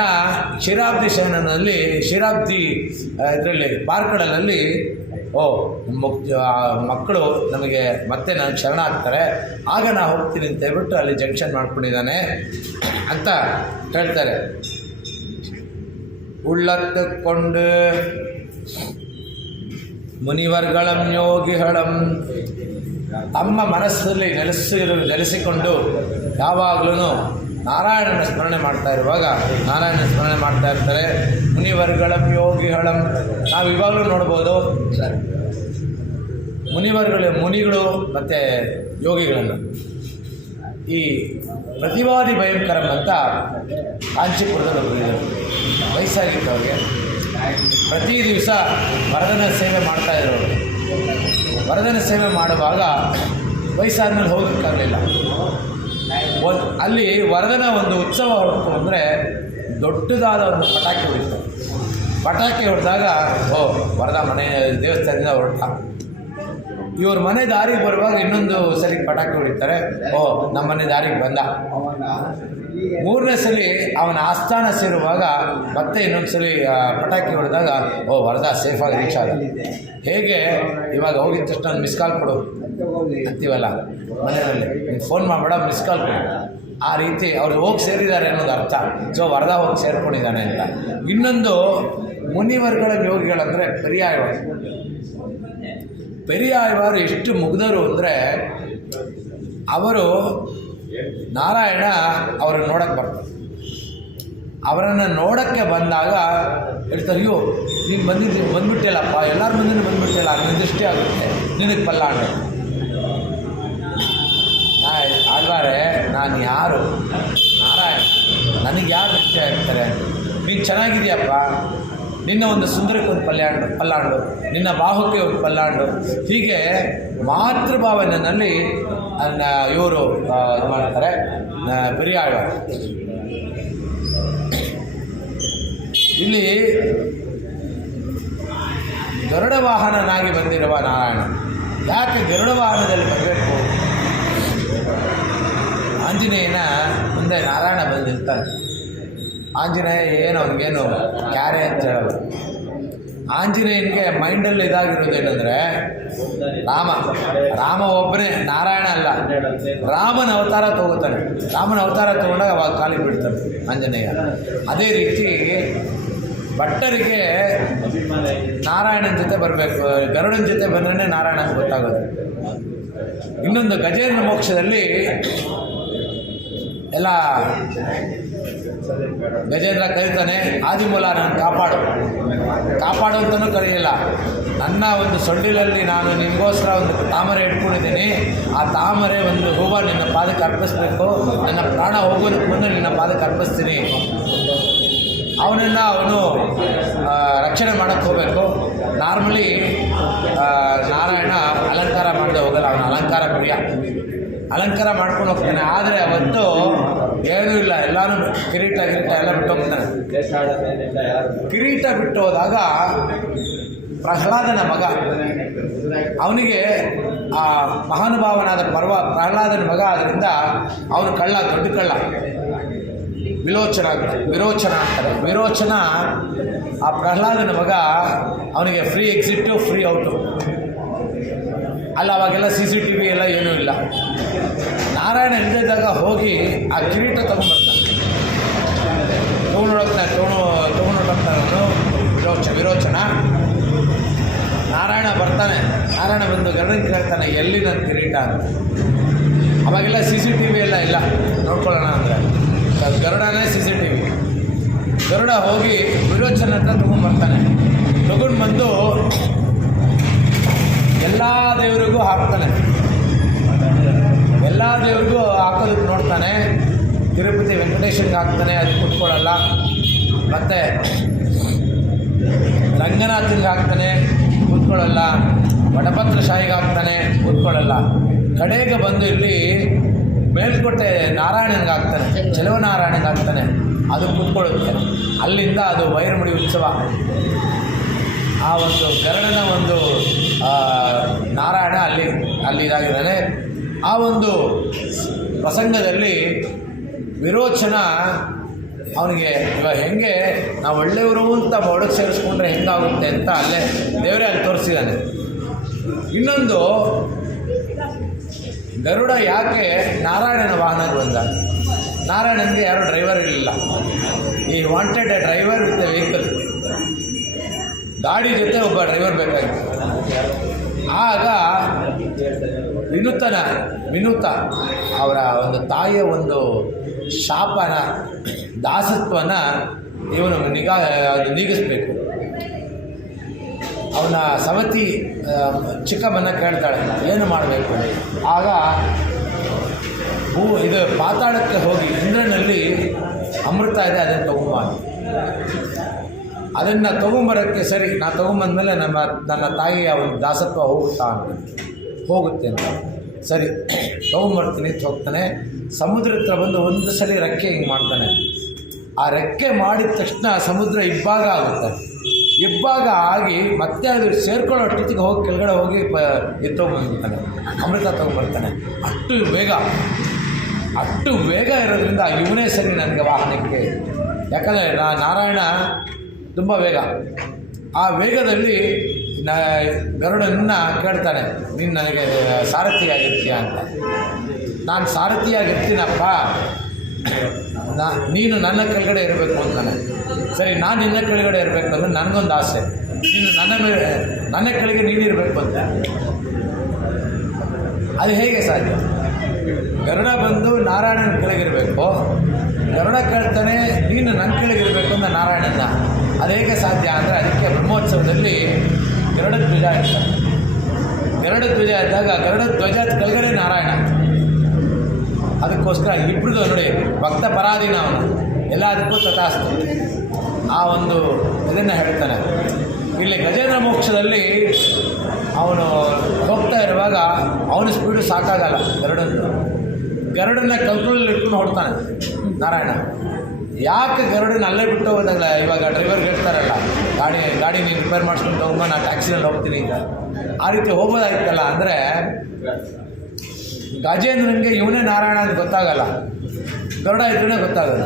ಕ್ಷೀರಾಬ್ಧಿ ಶಯನನಲ್ಲಿ, ಕ್ಷೀರಾಬ್ಧಿ ಇದರಲ್ಲಿ ಪಾರ್ಕಡಲಲ್ಲಿ ಮಕ್ಕಳು ನಮಗೆ ಮತ್ತೆ ನಾನು ಶರಣ ಆಗ್ತಾರೆ, ಆಗ ನಾ ಹೋಗ್ತೀನಿ ಅಂತ ಹೇಳ್ಬಿಟ್ಟು ಅಲ್ಲಿ ಜಂಕ್ಷನ್ ಮಾಡ್ಕೊಂಡಿದ್ದಾನೆ ಅಂತ ಹೇಳ್ತಾರೆ. ಉಳ್ಳತ್ತುಕೊಂಡು ಮುನಿವರ್ಗಳಂ ಯೋಗಿಗಳಂ ತಮ್ಮ ಮನಸ್ಸಲ್ಲಿ ನೆಲೆಸಿಕೊಂಡು ಯಾವಾಗಲೂ ನಾರಾಯಣನ ಸ್ಮರಣೆ ಮಾಡ್ತಾ ಇರುವಾಗ ನಾರಾಯಣನ ಸ್ಮರಣೆ ಮಾಡ್ತಾ ಇರ್ತಾರೆ. ಮುನಿವರ್ಗಳಂ ಯೋಗಿಗಳಂ ನಾವು ಇವಾಗಲೂ ನೋಡ್ಬೋದು ಮುನಿಗಳು ಮತ್ತು ಯೋಗಿಗಳನ್ನು. ಈ ಪ್ರತಿವಾದಿ ಭಯಂಕರಂ ಅಂತ ಕಾಂಚೀಪುರದಲ್ಲಿ ಒಬ್ಬರು ಇದ್ದರು, ವಯಸ್ಸಾಗಿದ್ದವ್ರಿಗೆ. ಪ್ರತಿ ದಿವಸ ವರದನ ಸೇವೆ ಮಾಡ್ತಾಯಿದ್ರು. ವರದನ ಸೇವೆ ಮಾಡುವಾಗ ವಯಸ್ಸಾದ್ಮೇಲೆ ಹೋಗೋಕ್ಕಾಗಲಿಲ್ಲ. ಅಲ್ಲಿ ವರದನ ಒಂದು ಉತ್ಸವ ಹೊರತು ಅಂದರೆ ದೊಡ್ಡದಾದ ಒಂದು ಪಟಾಕಿ ಹೊಡಿತಾರೆ. ಪಟಾಕಿ ಹೊಡೆದಾಗ ವರದ ಮನೆ ದೇವಸ್ಥಾನದಿಂದ ಹೊರಟ. ಇವ್ರ ಮನೆ ದಾರಿಗೆ ಬರುವಾಗ ಇನ್ನೊಂದು ಸಲ ಪಟಾಕಿ ಹೊಡಿತಾರೆ. ನಮ್ಮ ಮನೆ ದಾರಿಗೆ ಬಂದ. ಮೂರನೇ ಸಲ ಅವನ ಆಸ್ಥಾನ ಸೇರುವಾಗ ಮತ್ತೆ ಇನ್ನೊಂದು ಸಲ ಪಟಾಕಿ ಹೊಡೆದಾಗ ವರದ ಸೇಫಾಗಿ ರೀಚ್ ಆದ. ಹೇಗೆ ಇವಾಗ ಹೋಗಿದ ತಕ್ಷಣ ಮಿಸ್ ಕಾಲ್ ಕೊಡು ಅಂತೀವಲ್ಲ ಮನೆಯಲ್ಲಿ, ನೀನು ಫೋನ್ ಮಾಡಬೇಡ, ಮಿಸ್ ಕಾಲ್ ಕೊಡು. ಆ ರೀತಿ ಅವ್ರು ಹೋಗಿ ಸೇರಿದ್ದಾರೆ ಅನ್ನೋದು ಅರ್ಥ. ಸೊ ವರದ ಹೋಗಿ ಸೇರ್ಕೊಂಡಿದ್ದಾನೆ ಅಂತ. ಇನ್ನೊಂದು ಮುನಿವರ್ಗಳ ಯೋಗಿಗಳಂದರೆ ಪೆರಿಯಾಳ್ವಾರು ಎಷ್ಟು ಮುಗ್ಧರು ಅಂದರೆ ಅವರು ನಾರಾಯಣ ಅವರನ್ನು ನೋಡೋಕ್ಕೆ ಬರ್ತಾರೆ. ಅವರನ್ನು ನೋಡೋಕ್ಕೆ ಬಂದಾಗ ಹೇಳ್ತಾರೆ, ಅಯ್ಯೋ ನೀನು ಬಂದ್ಬಿಟ್ಟಿಲ್ಲಪ್ಪ, ಎಲ್ಲರ ಮುಂದೆ ಬಂದ್ಬಿಟ್ಟಿಲ್ಲ, ನಿಂದಷ್ಟೇ ಆಗುತ್ತೆ, ನಿನಗೆ ಪಲ್ಲಾಂಡ. ಆಳ್ವಾರೆ, ನಾನು ಯಾರು? ನಾರಾಯಣ, ನನಗೆ ಯಾರು ಇಷ್ಟ ಇರ್ತಾರೆ? ನೀನು ಚೆನ್ನಾಗಿದೆಯಪ್ಪ, ನಿನ್ನ ಒಂದು ಸುಂದರಕ್ಕೆ ಒಂದು ಪಲ್ಲಾಂಡು, ನಿನ್ನ ಬಾಹುಕ್ಕೆ ಒಂದು ಪಲ್ಲಾಂಡು. ಹೀಗೆ ಮಾತೃಭಾವನೆಯಲ್ಲಿ ಇವರು ಇದು ಮಾಡ್ತಾರೆ ಪೆರಿಯಾಳ್ವಾರ್. ಇಲ್ಲಿ ಗರುಡ ವಾಹನನಾಗಿ ಬಂದಿರುವ ನಾರಾಯಣ. ಯಾಕೆ ಗರುಡ ವಾಹನದಲ್ಲಿ ಬರಬೇಕು? ಆಂಜನೇಯನ ಮುಂದೆ ನಾರಾಯಣ ಬಂದಿರ್ತಾನೆ. ಆಂಜನೇಯ ಏನು ಅವ್ನಿಗೇನು ಕ್ಯಾರೆ ಅಂತ ಹೇಳಲ್ಲ. ಆಂಜನೇಯನಿಗೆ ಮೈಂಡಲ್ಲಿ ಇದಾಗಿರೋದೇನೆಂದರೆ ರಾಮ ಒಬ್ಬನೇ, ನಾರಾಯಣ ಅಲ್ಲ. ರಾಮನ ಅವತಾರ ತಗೋತಾನೆ. ರಾಮನ ಅವತಾರ ತಗೊಂಡಾಗ ಅವಾಗ ಕಾಲಿಗೆ ಬಿಡ್ತಾನೆ ಆಂಜನೇಯ. ಅದೇ ರೀತಿ ಭಟ್ಟರಿಗೆ ನಾರಾಯಣನ ಜೊತೆ ಬರಬೇಕು, ಗರುಡನ ಜೊತೆ ಬಂದ್ರೆ ನಾರಾಯಣ ಅಂತ ಗೊತ್ತಾಗೋದು. ಇನ್ನೊಂದು ಗಜೇಂದ್ರ ಮೋಕ್ಷದಲ್ಲಿ ಎಲ್ಲ ಗಜೇಂದ್ರ ಕರೀತಾನೆ, ಆದಿಮೂಲ ನಾನು ಕಾಪಾಡು ಅಂತಲೂ ಕರೆಯಲ್ಲ. ನನ್ನ ಒಂದು ಸೊಂಡಿಲಲ್ಲಿ ನಾನು ನಿಮಗೋಸ್ಕರ ಒಂದು ತಾಮರೆ ಇಟ್ಕೊಂಡಿದ್ದೀನಿ. ಆ ತಾಮರೆ ಒಂದು ಹೂವು ನಿನ್ನ ಪಾದಕ್ಕೆ ಅರ್ಪಿಸ್ಬೇಕು. ನನ್ನ ಪ್ರಾಣ ಹೋಗೋದಕ್ಕೆ ಮುಂದೆ ನಿನ್ನ ಪಾದಕ್ಕೆ ಅರ್ಪಿಸ್ತೀನಿ. ಅವನು ರಕ್ಷಣೆ ಮಾಡೋಕ್ಕೆ ಹೋಗಬೇಕು. ನಾರ್ಮಲಿ ನಾರಾಯಣ ಅಲಂಕಾರ ಮಾಡದೆ ಹೋಗಲ್ಲ, ಅವನ ಅಲಂಕಾರ ಪ್ರಿಯ, ಅಲಂಕಾರ ಮಾಡ್ಕೊಂಡು ಹೋಗ್ತಾನೆ. ಆದರೆ ಅವತ್ತು ಏನೂ ಇಲ್ಲ, ಎಲ್ಲನೂ ಕಿರೀಟ ಎಲ್ಲ ಬಿಟ್ಟು ಹೋಗ್ತಾನೆ. ಕಿರೀಟ ಬಿಟ್ಟು ಹೋದಾಗ ಪ್ರಹ್ಲಾದನ ಮಗ, ಅವನಿಗೆ ಆ ಮಹಾನುಭಾವನಾದ ಪ್ರಹ್ಲಾದನ ಮಗ ಆದ್ದರಿಂದ ಅವನು ಕಳ್ಳ, ದೊಡ್ಡ ಕಳ್ಳ, ವಿರೋಚನ ಅಂತಾರೆ. ವಿರೋಚನ ಆ ಪ್ರಹ್ಲಾದನ ಮಗ, ಅವನಿಗೆ ಫ್ರೀ ಎಕ್ಸಿಟು ಫ್ರೀ ಔಟು ಅಲ್ಲ. ಅವಾಗೆಲ್ಲ CCTV ಎಲ್ಲ ಏನೂ ಇಲ್ಲ. ನಾರಾಯಣ ಇಲ್ಲದಾಗ ಹೋಗಿ ಆ ಕಿರೀಟ ತೊಗೊಂಡ್ಬರ್ತಾನೆ. ತಗೊಂಡೋಗ್ತಾನೆ ವಿರೋಚನ. ನಾರಾಯಣ ಬರ್ತಾನೆ. ನಾರಾಯಣ ಬಂದು ಗರುಡನ ಕೇಳ್ತಾನೆ, ಎಲ್ಲಿ ನನ್ನ ಕಿರೀಟ ಅಂತ. ಅವಾಗೆಲ್ಲ CCTV ಎಲ್ಲ ಇಲ್ಲ, ನೋಡ್ಕೊಳ್ಳೋಣ ಅಂದರೆ ಗರುಡನೇ CCTV. ಗರುಡ ಹೋಗಿ ವಿರೋಚನ ಹತ್ರ ತೊಗೊಂಡ್ಬರ್ತಾನೆ. ತೊಗೊಂಡು ಬಂದು ಎಲ್ಲ ದೇವರಿಗೂ ಹಾಕ್ತಾನೆ. ಎಲ್ಲ ದೇವ್ರಿಗೂ ಹಾಕೋದಕ್ಕೆ ನೋಡ್ತಾನೆ. ತಿರುಪತಿ ವೆಂಕಟೇಶ್ವರಿಗೆ ಹಾಕ್ತಾನೆ, ಅದು ಕುತ್ಕೊಳ್ಳಲ್ಲ. ಮತ್ತು ರಂಗನಾಥನಿಗೆ ಹಾಕ್ತಾನೆ, ಕೂತ್ಕೊಳ್ಳಲ್ಲ. ವಡಪತ್ರ ಶಾಹಿಗೆ ಹಾಕ್ತಾನೆ, ಕೂತ್ಕೊಳ್ಳಲ್ಲ. ಕಡೆಗೆ ಬಂದು ಇಲ್ಲಿ ಮೇಲ್ಕೋಟೆ ನಾರಾಯಣನಿಗೆ ಹಾಕ್ತಾನೆ, ಚೆಲುವನಾರಾಯಣನಿಗೆ ಹಾಕ್ತಾನೆ, ಅದು ಕೂತ್ಕೊಳ್ಳುತ್ತೆ. ಅಲ್ಲಿಂದ ಅದು ವೈರಮುಡಿ ಉತ್ಸವ. ಆ ಒಂದು ಗರುಡನ ಒಂದು ನಾರಾಯಣ ಅಲ್ಲಿ ಇದಾಗಿದ್ದಾನೆ. ಆ ಒಂದು ಪ್ರಸಂಗದಲ್ಲಿ ವಿರೋಚನ ಅವನಿಗೆ ಇವಾಗ ಹೆಂಗೆ ನಾವು ಒಳ್ಳೆಯವರು ಅಂತ ಒಳಗೆ ಸೇರಿಸ್ಕೊಂಡ್ರೆ ಹೆಂಗಾಗುತ್ತೆ ಅಂತ ಅಲ್ಲೇ ದೇವರೇ ಅಲ್ಲಿ ತೋರಿಸಿದ್ದಾನೆ. ಇನ್ನೊಂದು, ಗರುಡ ಯಾಕೆ ನಾರಾಯಣನ ವಾಹನಕ್ಕೆ ಬಂದ? ನಾರಾಯಣನಿಗೆ ಯಾರೂ ಡ್ರೈವರ್ ಇರಲಿಲ್ಲ. ಈ wanted A driver with A vehicle. ಗಾಡಿ ಜೊತೆ ಒಬ್ಬ ಡ್ರೈವರ್ ಬೇಕಾಗಿತ್ತು. ಆಗ ವಿನೂತ ಅವರ ಒಂದು ತಾಯಿಯ ಒಂದು ಶಾಪನ ದಾಸತ್ವನ ಇವನು ನೀಗಿಸ್ಬೇಕು. ಅವನ ಸವತಿ ಚಿಕ್ಕಮ್ಮನ ಕೇಳ್ತಾಳೆ ಏನು ಮಾಡಬೇಕು. ಆಗ ಇದು ಪಾತಾಳಕ್ಕೆ ಹೋಗಿ ಇಂದ್ರನಲ್ಲಿ ಅಮೃತ ಇದೆ, ಅದನ್ನು ತಗೊಂಬ. ಅದನ್ನು ತೊಗೊಂಬರೋಕ್ಕೆ ಸರಿ, ನಾನು ತೊಗೊಂಬಂದಮೇಲೆ ನನ್ನ ತಾಯಿಯ ಒಂದು ದಾಸತ್ವ ಹೋಗುತ್ತೆ ಅಂತ ಸರಿ ತೊಗೊಂಬರ್ತೀನಿ ಅಂತ ಹೋಗ್ತಾನೆ. ಸಮುದ್ರ ಹತ್ರ ಬಂದು ಒಂದು ಸಲ ರೆಕ್ಕೆ ಹಿಂಗೆ ಮಾಡ್ತಾನೆ. ಆ ರೆಕ್ಕೆ ಮಾಡಿದ ತಕ್ಷಣ ಸಮುದ್ರ ಇಬ್ಬಾಗ ಆಗುತ್ತೆ. ಇಬ್ಬಾಗ ಆಗಿ ಮತ್ತೆ ಅದು ಸೇರ್ಕೊಳ್ಳೋ ಅಷ್ಟೊತ್ತಿಗೆ ಹೋಗಿ ಕೆಳಗಡೆ ಹೋಗಿ ತೊಗೊಂಬಂದ್ಬಿಡ್ತಾನೆ, ಅಮೃತ ತೊಗೊಂಬರ್ತಾನೆ. ಅಷ್ಟು ವೇಗ ಇರೋದ್ರಿಂದ ಇವನೇ ಸರಿ ನನಗೆ ವಾಹನಕ್ಕೆ. ಯಾಕಂದರೆ ನಾರಾಯಣ ತುಂಬ ವೇಗ. ಆ ವೇಗದಲ್ಲಿ ಗರುಡನ್ನ ಕೇಳ್ತಾನೆ, ನೀನು ನನಗೆ ಸಾರಥಿಯಾಗಿರ್ತೀಯ ಅಂತ. ನಾನು ಸಾರಥಿಯಾಗಿರ್ತೀನಪ್ಪ, ನೀನು ನನ್ನ ಕೆಳಗಡೆ ಇರಬೇಕು ಅಂತಾನೆ. ಸರಿ, ನಾನು ನಿನ್ನ ಕೆಳಗಡೆ ಇರಬೇಕು ಅಂದರೆ ನನಗೊಂದು ಆಸೆ, ನೀನು ನನ್ನ ಕೆಳಗೆ ನೀನಿರಬೇಕು ಅಂತ. ಅದು ಹೇಗೆ ಸಾಧ್ಯ? ಗರುಡ ಬಂದು ನಾರಾಯಣನ ಕೆಳಗಿರಬೇಕು, ಗರುಡ ಕೇಳ್ತಾನೆ ನೀನು ನನ್ನ ಕೆಳಗಿರಬೇಕು ಅಂತ ನಾರಾಯಣನ. ಅದು ಹೇಗೆ ಸಾಧ್ಯ ಅಂದರೆ ಅದಕ್ಕೆ ಬ್ರಹ್ಮೋತ್ಸವದಲ್ಲಿ ಗರುಡ ಧ್ವಜ ಇರ್ತಾರೆ. ಗರುಡ ಧ್ವಜ ಇದ್ದಾಗ ಗರುಡ ಧ್ವಜ ಕೆಳಗಡೆ ನಾರಾಯಣ. ಅದಕ್ಕೋಸ್ಕರ ಇಬ್ಬರದು ನೋಡಿ, ಭಕ್ತ ಪರಾಧೀನ ಅವನು, ಎಲ್ಲದಕ್ಕೂ ತಥಾಸ್ತು. ಆ ಒಂದು ಇದನ್ನು ಹೇಳ್ತಾನೆ. ಇಲ್ಲಿ ಗಜೇಂದ್ರ ಮೋಕ್ಷದಲ್ಲಿ ಅವನು ಹೋಗ್ತಾ ಇರುವಾಗ ಅವನ ಸ್ಪೀಡು ಸಾಕಾಗಲ್ಲ ಗರುಡನ್ನ ಕಂಟ್ರೋಲಲ್ಲಿ ಇಟ್ಕೊಂಡು ಹೊಡ್ತಾನೆ ನಾರಾಯಣ. ಯಾಕೆ ಗರುಡನ್ನ ಅಲ್ಲೇ ಬಿಟ್ಟು ಹೋಗೋದಾಗಲ್ಲ? ಇವಾಗ ಡ್ರೈವರ್ಗೆ ಹೇಳ್ತಾರಲ್ಲ, ಗಾಡಿ ನೀನು ರಿಪೇರ್ ಮಾಡಿಸ್ಕೊಂಡು ತಗೊಂಡು ನಾನು ಟ್ಯಾಕ್ಸಿನಲ್ಲಿ ಹೋಗ್ತೀನಿ ಈಗ, ಆ ರೀತಿ ಹೋಗೋದಾಯ್ತಲ್ಲ. ಅಂದರೆ ಗಜೇಂದ್ರನಿಗೆ ಇವನೇ ನಾರಾಯಣ ಅಂತ ಗೊತ್ತಾಗಲ್ಲ, ಗರುಡ ಇದ್ರೇ ಗೊತ್ತಾಗಲ್ಲ.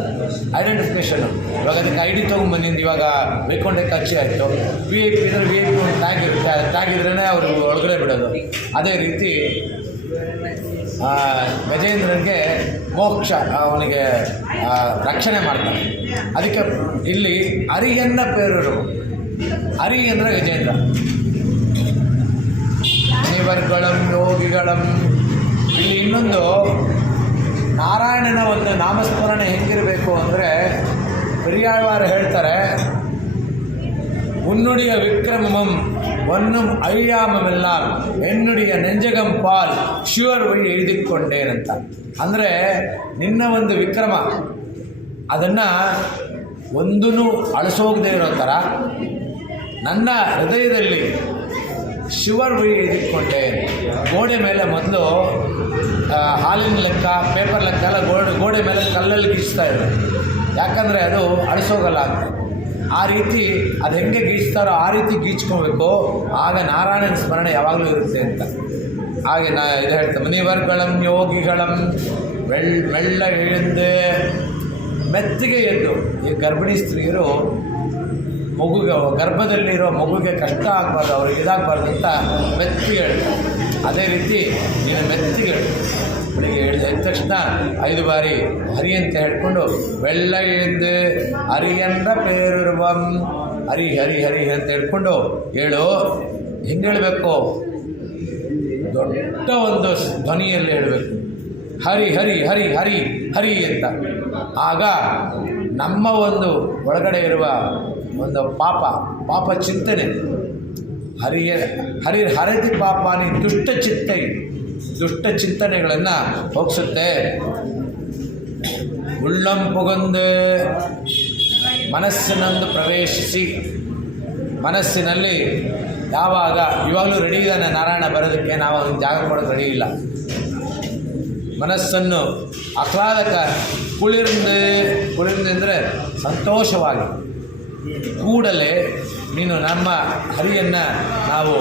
ಐಡೆಂಟಿಫಿಕೇಷನು ಇವಾಗ ಅದಕ್ಕೆ ID ತೊಗೊಂಬಂದಿದ್ದು. ಇವಾಗ ವೈಕೊಂಡೆ ಕಚ್ಚಿ ಆಯಿತು, VIP ಇದ್ರೆ VIP ಒಂದು ಟ್ಯಾಗ್ ಇರುತ್ತೆ, ಟ್ಯಾಗ್ ಇದ್ರೇ ಅವರು ಒಳಗಡೆ ಬಿಡೋದು. ಅದೇ ರೀತಿ ಗಜೇಂದ್ರನಿಗೆ ಮೋಕ್ಷ, ಅವನಿಗೆ ರಕ್ಷಣೆ ಮಾಡ್ತಾನೆ. ಅದಕ್ಕೆ ಇಲ್ಲಿ ಹರಿಯನ್ನ ಪೇರರು, ಹರಿ ಅಂದರೆ ಗಜೇಂದ್ರ. ಮುನಿವರ್ಗಳಂ ಯೋಗಿಗಳಂ. ಇಲ್ಲಿ ಇನ್ನೊಂದು ನಾರಾಯಣನ ಒಂದು ನಾಮಸ್ಮರಣೆ ಹೆಂಗಿರಬೇಕು ಅಂದರೆ ಪೆರಿಯಾಳ್ವಾರು ಹೇಳ್ತಾರೆ, ಉನ್ನುಡಿಯ ವಿಕ್ರಮಂ ಒನ್ನುಂ ಅಯ್ಯಾಮಮೆல்லாம் ಹೆಣ್ಣುಡಿಯ ನೆಂಜಗಂ ಪಾಲ್ ಶಿವರ್ ವഴി ಎഴുದಿಕೊಂಡೇನಂತ. ಅಂದರೆ ನಿನ್ನ ಒಂದು ವಿಕ್ರಮ ಅದನ್ನು ಒಂದೂ ಅಳಿಸೋಗದೇ ಇರೋ ಥರ ನನ್ನ ಹೃದಯದಲ್ಲಿ ಶಿವರ್ ವഴി ಎഴുದಿಕೊಂಡೆ. ಗೋಡೆ ಮೇಲೆ ಮೊದಲು ಹಾಲಿನ ಲೆಕ್ಕ, ಪೇಪರ್ ಲೆಕ್ಕ ಎಲ್ಲ ಗೋಡೆ ಮೇಲೆ ಕಲ್ಲಲ್ಲಿ ಗೀಚ್ತಾ ಇದ್ರು, ಯಾಕಂದರೆ ಅದು ಅಳಿಸೋಗಲ್ಲ ಅಂತ. ಆ ರೀತಿ ಅದು ಹೆಂಗೆ ಗೀಚ್ತಾರೋ ಆ ರೀತಿ ಗೀಚ್ಕೊಬೇಕು, ಆಗ ನಾರಾಯಣನ ಸ್ಮರಣೆ ಯಾವಾಗಲೂ ಇರುತ್ತೆ ಅಂತ. ಹಾಗೆ ಇದು ಹೇಳ್ತೇನೆ, ಮುನಿವರ್ಗಳಂ ಯೋಗಿಗಳಂ ಮೆಲ್ಲ ಎಳೆದು ಮೆತ್ತಿಗೆ ಎದ್ದು. ಈ ಗರ್ಭಿಣಿ ಸ್ತ್ರೀಯರು ಗರ್ಭದಲ್ಲಿರೋ ಮಗುಗೆ ಕಷ್ಟ ಆಗಬಾರ್ದು, ಅವ್ರಿಗೆ ಇದಾಗಬಾರ್ದು ಅಂತ ಮೆತ್ತಿಗೆ ಹೇಳ್ತಾರೆ. ಅದೇ ರೀತಿ ನೀನು ಮೆತ್ತಿಗೆ ಹೇಳು. ಬೆಳಿಗ್ಗೆ ಎದ್ದ ತಕ್ಷಣ 5 ಬಾರಿ ಹರಿ ಅಂತ ಹೇಳ್ಕೊಂಡು ಬೆಳ್ಳ ಎದ್ದು ಹರಿಯನ್ನ ಪೇರುರುವಂ, ಹರಿ ಹರಿ ಹರಿ ಅಂತ ಹೇಳ್ಕೊಂಡು ಹೇಳು. ಹೆಂಗೆ ಹೇಳಬೇಕು? ದೊಡ್ಡ ಒಂದು ಧ್ವನಿಯಲ್ಲಿ ಹೇಳಬೇಕು, ಹರಿ ಹರಿ ಹರಿ ಹರಿ ಹರಿ ಅಂತ. ಆಗ ನಮ್ಮ ಒಂದು ಒಳಗಡೆ ಇರುವ ಒಂದು ಪಾಪ ಚಿಂತನೆ ಹರಿತಿ ಪಾಪಾನಿ ದುಷ್ಟ ಚಿಂತನೆಗಳನ್ನು ಹೋಗಿಸುತ್ತೆ. ಉಳ್ಳಂ ಪುಗಂದು ಮನಸ್ಸಿನೊಂದು ಪ್ರವೇಶಿಸಿ, ಮನಸ್ಸಿನಲ್ಲಿ ಇವಾಗಲೂ ರೆಡಿ ಇದ್ದಾನೆ ನಾರಾಯಣ ಬರೋದಕ್ಕೆ, ನಾವು ಒಂದು ಜಾಗ ಕೊಡೋದು ರೆಡಿ ಇಲ್ಲ. ಮನಸ್ಸನ್ನು ಆಹ್ಲಾದಕ ಕುಳಿರ್ದು ಅಂದರೆ ಸಂತೋಷವಾಗಿ ಕೂಡಲೇ ನೀನು ನಮ್ಮ ಹರಿಯನ್ನು ನಾವು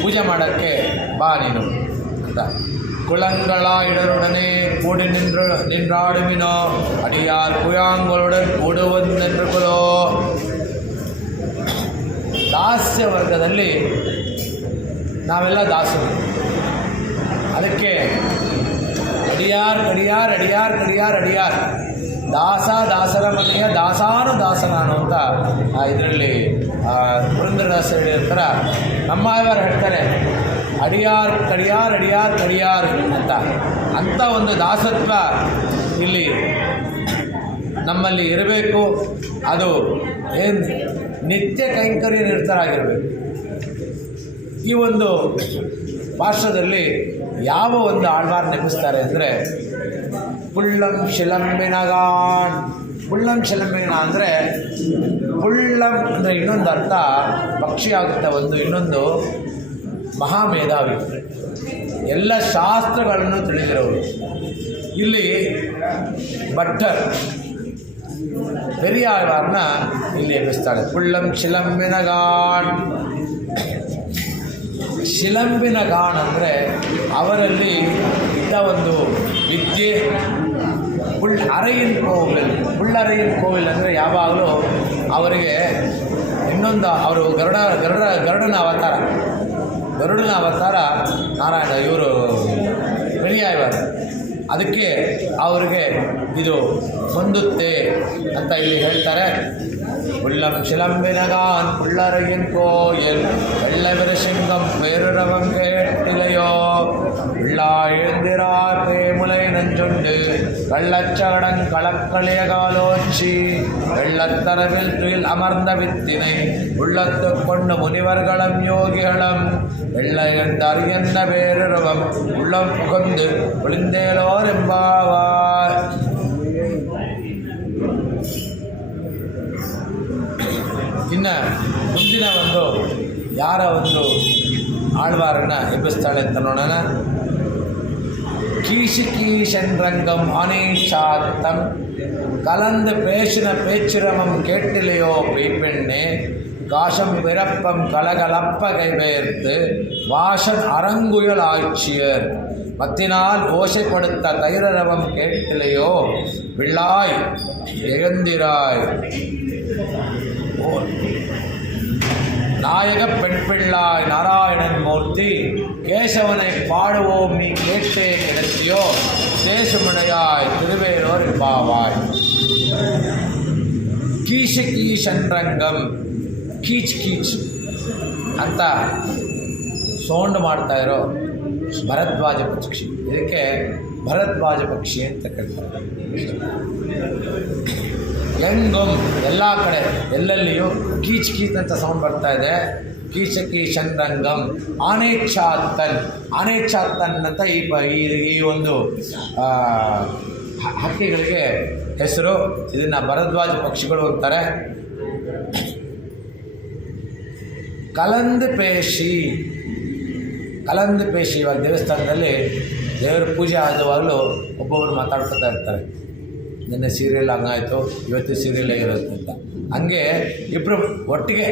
ಪೂಜೆ ಮಾಡೋಕ್ಕೆ ಬಾ ನೀನು ಅಂತ. குளங்கள இடருடனே கூடி நின்றாடுமினோ அடியார் குயாங்களுடன் கூடுவதென்றுகளೋ. ದಾಸ್ಯ ವರ್ಗದಲ್ಲಿ ನಾವೆಲ್ಲ ದಾಸರು. ಅದಕ್ಕೆ ಅಡಿಯಾರ್ ಕಡಿಯಾರ್ ಅಡಿಯಾರ್ ಕಡಿಯಾರ್ ಅಡಿಯಾರ್ ದಾಸರ ಮನೆಯ ದಾಸಾನು ದಾಸನಾನು ಅಂತ ಇದರಲ್ಲಿ ಪುರಂದರದಾಸರು ಹೇಳಿರ್ತಾರೆ. ನಮ್ಮವರು ಹೇಳ್ತಾರೆ, ಅಡಿಯಾರ್ ಕಡಿಯಾರ್ ಅಡಿಯಾರ್ ಕಡಿಯಾರ್ ಅಂತ ಒಂದು ದಾಸತ್ವ ಇಲ್ಲಿ ನಮ್ಮಲ್ಲಿ ಇರಬೇಕು. ಅದು ಏನು ನಿತ್ಯ ಕೈಂಕರ್ಯ ನಿರತರಾಗಿರಬೇಕು. ಈ ಒಂದು ಪಾರ್ಶ್ವದಲ್ಲಿ ಯಾವ ಒಂದು ಆಳ್ವಾರ್ ನೆಪಿಸ್ತಾರೆ ಅಂದರೆ ಪುಳ್ಳಂ ಶಿಲಂಬಿನಗಾನ್. ಪುಳ್ಳಂ ಶಿಲಂಬಿನ ಅಂದರೆ ಪುಳ್ಳಂ ಅಂದರೆ ಇನ್ನೊಂದು ಅರ್ಥ ಪಕ್ಷಿ ಆಗುತ್ತೆ, ಒಂದು ಇನ್ನೊಂದು ಮಹಾಮೇಧಾವಿ, ಎಲ್ಲ ಶಾಸ್ತ್ರಗಳನ್ನು ತಿಳಿದಿರೋರು. ಇಲ್ಲಿ ಭಟ್ಟರ್ ಪೆರಿಯಾಳ್ವಾರ್ನ ಇಲ್ಲಿ ಎಬ್ಬಿಸ್ತಾಳೆ. ಪುಳ್ಳಂ ಶಿಲಂಬಿನಗಾನ್. ಶಿಲಂಬಿನಗಾನ್ ಅಂದರೆ ಅವರಲ್ಲಿ ಇದ್ದ ಒಂದು ವಿದ್ಯೆ. ಪುಳ್ಳರಯ್ಯನ ಕೋವಿಲ್ ಅಂದರೆ ಯಾವಾಗಲೂ ಅವರಿಗೆ ಇನ್ನೊಂದು ಅವರು ಗರುಡನ ಅವತಾರ ನಾರಾಯಣ ಇವರು ಪೆರಿಯಾಳ್ವಾರ್. ಅದಕ್ಕೆ ಅವರಿಗೆ ಇದು ಹೊಂದುತ್ತೆ ಅಂತ ಇಲ್ಲಿ ಹೇಳ್ತಾರೆ. புள்ளம் சிலம்பினகான் புள்ளரையின் கோயில் வெள்ளவிர சிங்கம் பேருரவம் கேட்டிலையோ உள்ளாழ்ந்திரார் பேமுலை நஞ்சுண்டு கள்ளச்சகடன் களக்களிய காலோச்சி வெள்ளத்தரவில் துயில் அமர்ந்த வித்தினை உள்ளத்து கொண்டு முனிவர்களும் யோகிகளும் வெள்ளையந்தார் என்ன பேருரவம் உள்ளம் புகுந்து ஒளிந்தேலோர் எம்பாவார். ಇನ್ನು ಮುಂದಿನ ಒಂದು ಯಾರ ಒಂದು ಆಳ್ವಾರನ್ನ ಎಬ್ಬಿಸ್ತಾಳೆ ಅಂತ ನೋಡೋಣ. கீஷன் ரங்கம் அனீஷாத்தம் கலந்து பேசின பேச்சிரமம் கேட்டிலையோ பெய்பெண்ணே காசம் பிறப்பம் கலகலப்ப கைபெயர்த்து வாசன் அரங்குயல் ஆட்சியர் மத்தினால் ஓசைப்படுத்த தைரரவம் கேட்டிலையோ வில்லாய் எழுந்திராய் நாயக பெண் பிள்ளாய் நாராயணன் மூர்த்தி கேசவனை பாடுவோம் நீ கேட்டே கிடைத்தியோ தேசமுடையாய் திருவேலோர் பாவாய். ಕೀಶನ್ರಂಗಂ ಕೀಚ್ ಅಂತ ಸೌಂಡ್ ಮಾಡ್ತಾ ಇರೋ ಭರದ್ವಾಜ ಪಕ್ಷಿ, ಇದಕ್ಕೆ ಭರದ್ವಾಜ ಪಕ್ಷಿ ಅಂತ ಕರೀತಾರೆ. ಹೆಂಗಂ ಎಲ್ಲ ಕಡೆ ಎಲ್ಲೆಲ್ಲಿಯೂ ಕೀಚ್ ಅಂತ ಸೌಂಡ್ ಬರ್ತಾ ಇದೆ. ಕೀಶನ್ರಂಗಂ ಆನೇಚ್ಛಾತ್ತನ್ ಅಂತ ಈ ಒಂದು ಹಕ್ಕಿಗಳಿಗೆ ಹೆಸರು. ಇದನ್ನು ಭರದ್ವಾಜ ಪಕ್ಷಿಗಳು ಅಂತಾರೆ. ಕಲಂದು ಪೇಶಿ ಇವಾಗ ದೇವಸ್ಥಾನದಲ್ಲಿ ದೇವರ ಪೂಜೆ ಆದವಾಗಲೂ ಒಬ್ಬೊಬ್ಬರು ಮಾತಾಡ್ಕೊತಾ ಇರ್ತಾರೆ. ನಿನ್ನೆ ಸೀರಿಯಲ್ ಹಂಗಾಯಿತು, ಇವತ್ತು ಸೀರಿಯಲ್ ಇರುತ್ತೆ ಅಂತ. ಹಂಗೆ ಇಬ್ಬರು ಒಟ್ಟಿಗೆ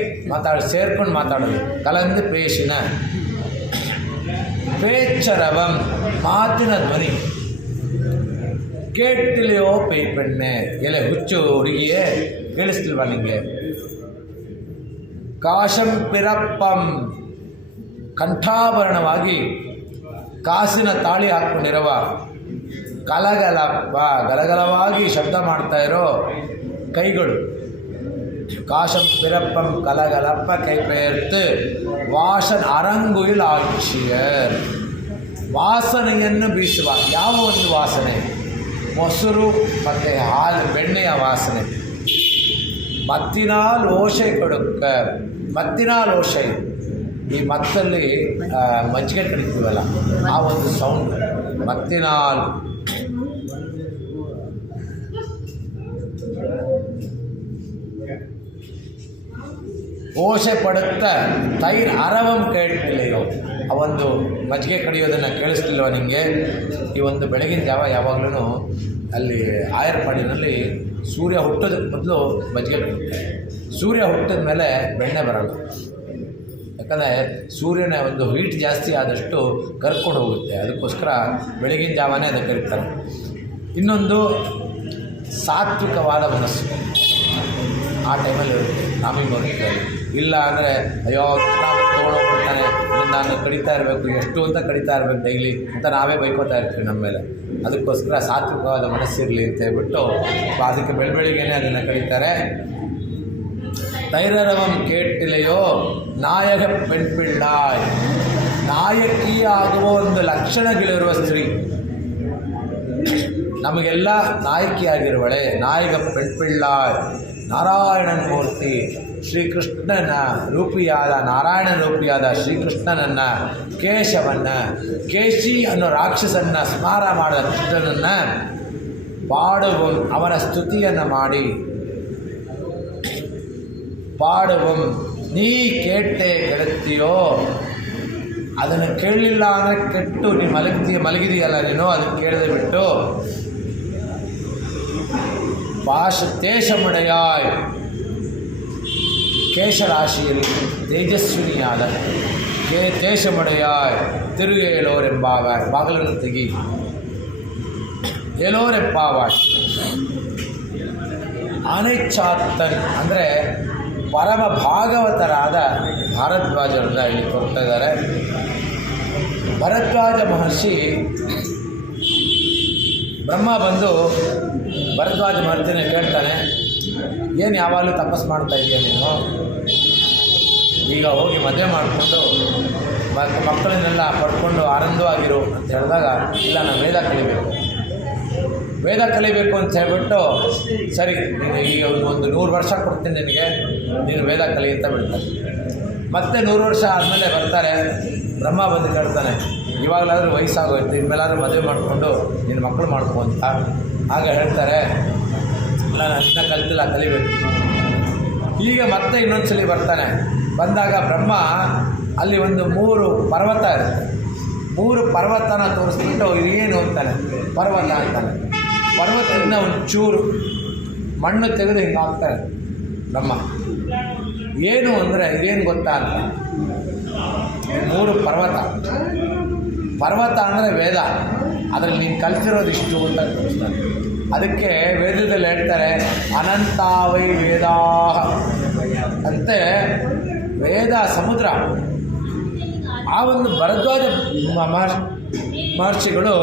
ಸೇರ್ಕೊಂಡು ಮಾತಾಡೋದು. ಕಲಂದು ಪೇಶಿನ ಪೇಚ್ಚರವಂ ಮಾತಿನ ಧ್ವನಿ ಕೇಟಿಲೆಯೋ ಪೈಪೆಣ್ಣೆ ಎಲೆ ಹುಚ್ಚು ಹುಡುಗಿಯೇ ಕೇಳಿಸ್ತಿಲ್ವಾ ನಿಮಗೆ? ಕಾಶಂ ಪಿರಪ್ಪಂ ಕಂಠಾಭರಣವಾಗಿ ಕಾಸಿನ ತಾಳಿ ಹಾಕ್ಕೊಂಡಿರುವ ಗಲಗಲವಾಗಿ ಶಬ್ದ ಮಾಡ್ತಾ ಇರೋ ಕೈಗಳು. ಕಾಶಂ ಪಿರಪ್ಪಂ ಕಲಗಲಪ್ಪ ಕೈ ಪೆಯರ್ತು ವಾಸನ್ ಅರಂಗುಯಿಲ್ ಆಕ್ಷಿಯರ್. ವಾಸನೆಯನ್ನು ಬೀಸುವ ಯಾವ ಒಂದು ವಾಸನೆ? ಮೊಸರು ಮತ್ತು ಹಾಲು ಬೆಣ್ಣೆಯ ವಾಸನೆ. ಮತ್ತಿನಾಲ್ ಓಶೆ ಕೊಡುಕ್ಕ, ಮತ್ತಿನಾಲ್ ಓಶೆ, ಈ ಮತ್ತಲ್ಲಿ ಮಜ್ಜಿಗೆ ಕಡಿತೀವಲ್ಲ ಆ ಒಂದು ಸೌಂಡ್ ಮತ್ತಿನಾಲ್. ಓಶೆ ಪಡುತ್ತ ತೈರ್ ಅರವಂ ಕೇಳ್ತಿಲ್ಲೆಯೋ, ಆ ಒಂದು ಮಜ್ಜಿಗೆ ಕಡಿಯೋದನ್ನು ಕೇಳಿಸ್ತಿಲ್ವ ನಿಮಗೆ? ಈ ಒಂದು ಬೆಳಗಿನ ಜಾವ ಯಾವಾಗಲೂ ಅಲ್ಲಿ ಆಯರ್ಪಾಡಿನಲ್ಲಿ ಸೂರ್ಯ ಹುಟ್ಟೋದಕ್ಕೆ ಮೊದಲು ಮಜ್ಜಿಗೆ ಕಡಿಯುತ್ತೆ. ಸೂರ್ಯ ಹುಟ್ಟಿದ ಮೇಲೆ ಬೆಣ್ಣೆ ಬರಲ್ಲ. ಯಾಕಂದರೆ ಸೂರ್ಯನ ಒಂದು ಹೀಟ್ ಜಾಸ್ತಿ ಆದಷ್ಟು ಕರ್ಕೊಂಡು ಹೋಗುತ್ತೆ. ಅದಕ್ಕೋಸ್ಕರ ಬೆಳಗಿನ ಜಾವನೇ ಅದಕ್ಕೆ ಕರೀತಾರೆ. ಇನ್ನೊಂದು ಸಾತ್ವಿಕವಾದ ಮನಸ್ಸು ಆ ಟೈಮಲ್ಲಿ ಇರುತ್ತೆ ನಾಮಿ ಮುಹೂರ್ತದಲ್ಲಿ. ಇಲ್ಲ ಅಂದರೆ ಅಯ್ಯೋ ನಾವು ತೊಗೊಂಡೋಗ್ಬಿಡ್ತಾನೆ, ನಾನು ಕಡಿತಾ ಇರಬೇಕು, ಎಷ್ಟು ಅಂತ ಕಡಿತಾ ಇರಬೇಕು ಡೈಲಿ ಅಂತ ನಾವೇ ಬೈಕೋತಾ ಇರ್ತೀವಿ ನಮ್ಮ ಮೇಲೆ. ಅದಕ್ಕೋಸ್ಕರ ಸಾತ್ವಿಕವಾದ ಮನಸ್ಸಿರಲಿ ಅಂತ ಹೇಳ್ಬಿಟ್ಟು ಅದಕ್ಕೆ ಬೆಳಬೆಳಿಗ್ಗೆನೇ ಅದನ್ನು ಕಡಿತಾರೆ. ತೈರರವಂ ಕೇಟಿಲೆಯೋ ನಾಯಕ ಪೆಣ್ ಪಿಳ್ಳಾಯ್, ನಾಯಕ ನಾಯಕಿಯಾಗುವ ಒಂದು ಲಕ್ಷಣಗಳಿರುವ ಸ್ತ್ರೀ. ನಮಗೆಲ್ಲ ನಾಯಕಿಯಾಗಿರುವಳೆ, ನಾಯಕ ಪೆಣ್ಪಿಳ್ಳಾಯ್ ನಾರಾಯಣನ ಮೂರ್ತಿ, ಶ್ರೀಕೃಷ್ಣನ ರೂಪಿಯಾದ ನಾರಾಯಣನ ರೂಪಿಯಾದ ಶ್ರೀಕೃಷ್ಣನನ್ನು, ಕೇಶವನ್ನು, ಕೇಶಿ ಅನ್ನೋ ರಾಕ್ಷಸನ್ನು ಸ್ಮಾರ ಮಾಡಿದ ಕೃಷ್ಣನನ್ನು ಪಾಡುವ, ಅವನ ಸ್ತುತಿಯನ್ನು ಮಾಡಿ ಪಾಡುವಂ ನೀ ಕೇಟೆ ಕೆಡುತ್ತೀಯೋ, ಅದನ್ನು ಕೇಳಲಿಲ್ಲ ಅಂದರೆ ಕೆಟ್ಟು ನೀನು ಮಲಗಿದೆಯಲ್ಲ ನೀನು, ಅದನ್ನು ಕೇಳದೆ ಬಿಟ್ಟು ತೇಷಮುಡೆಯಾಯ್ ಕೇಶರಾಶಿಯಲ್ಲಿ ತೇಜಸ್ವಿನಿಯಾದ ತೇಷಮುಡೆಯಾಯ್ ತಿರುಗಿ ಏಳೋರೆಂಬಾವ, ಬಾಗಿಲನ್ನು ತೆಗಿ ಏಳೋರೆಂಬಾವಾಯ್. ಅನಿಚ್ಛಾತ್ತನ್ ಅಂದರೆ ಪರಮ ಭಾಗವತರಾದ ಭಾರದ್ವಾಜರನ್ನ ಇಲ್ಲಿ ಕೊಡ್ತಾ ಇದ್ದಾರೆ. ಭರದ್ವಾಜ ಮಹರ್ಷಿ ಬ್ರಹ್ಮ ಬಂದು ಭರದ್ವಾಜ ಮಹರ್ಷಿನ ಕೇಳ್ತಾನೆ, ಏನು ಯಾವಾಗಲೂ ತಪಸ್ಸು ಮಾಡ್ತಾ ಇದೆಯಾ ನೀನು, ಈಗ ಹೋಗಿ ಮದುವೆ ಮಾಡಿಕೊಂಡು ಮಕ್ಕಳನ್ನೆಲ್ಲ ಪಡ್ಕೊಂಡು ಆನಂದವಾಗಿರು ಅಂತ ಹೇಳಿದಾಗ, ಇಲ್ಲ ನಾನು ವೇದ ಕಲಿಬೇಕು ಅಂತ ಹೇಳ್ಬಿಟ್ಟು, ಸರಿ ನೀನು ಈಗ ಒಂದು 100 ವರ್ಷ ಕೊಡ್ತೀನಿ ನಿನಗೆ, ನೀನು ವೇದ ಕಲಿ ಅಂತ ಬಿಡ್ತಾರೆ. ಮತ್ತೆ 100 ವರ್ಷ ಆದಮೇಲೆ ಬರ್ತಾರೆ, ಬ್ರಹ್ಮ ಬಂದು ಕೇಳ್ತಾನೆ, ಇವಾಗಲಾದರೂ ವಯಸ್ಸಾಗೋಯ್ತು, ಇನ್ಮೇಲಾದ್ರೂ ಮದುವೆ ಮಾಡಿಕೊಂಡು ನಿನ್ನ ಮಕ್ಕಳು ಮಾಡ್ಕೊ ಅಂತ. ಆಗ ಹೇಳ್ತಾರೆ, ಇಲ್ಲ ನಾನು ಇನ್ನೂ ಕಲಿತಿಲ್ಲ, ಕಲಿಬೇಕು. ಈಗ ಮತ್ತೆ ಇನ್ನೊಂದು ಸಲ ಬರ್ತಾನೆ. ಬಂದಾಗ ಬ್ರಹ್ಮ ಅಲ್ಲಿ ಒಂದು 3 ಪರ್ವತ ಇರುತ್ತೆ, 3 ಪರ್ವತನ ತೋರಿಸ್ಬಿಟ್ಟು ಇದೇನು ಅಂತಾನೆ, ಪರ್ವತ ಅಂತಾನೆ. ಪರ್ವತದಿಂದ ಒಂದು ಚೂರು ಮಣ್ಣು ತೆಗೆದು ಹಿಂಗೆ ಹಾಕ್ತಾರೆ ಬ್ರಹ್ಮ. ಏನು ಅಂದರೆ ಇದೇನು ಗೊತ್ತಾ ಅಂತ, 3 ಪರ್ವತ ಅಂದರೆ ವೇದ, ಅದರಲ್ಲಿ ನೀನು ಕಲ್ತಿರೋದು ಇಷ್ಟು ಅಂತ ತೋರಿಸ್ತಾನೆ. ಅದಕ್ಕೆ ವೇದದಲ್ಲಿ ಹೇಳ್ತಾರೆ ಅನಂತಾವೈ ವೇದಾ ಅಂತೆ, ವೇದ ಸಮುದ್ರ. ಆ ಒಂದು ಭರದ್ವಾಜ ಮಹರ್ಷಿಗಳು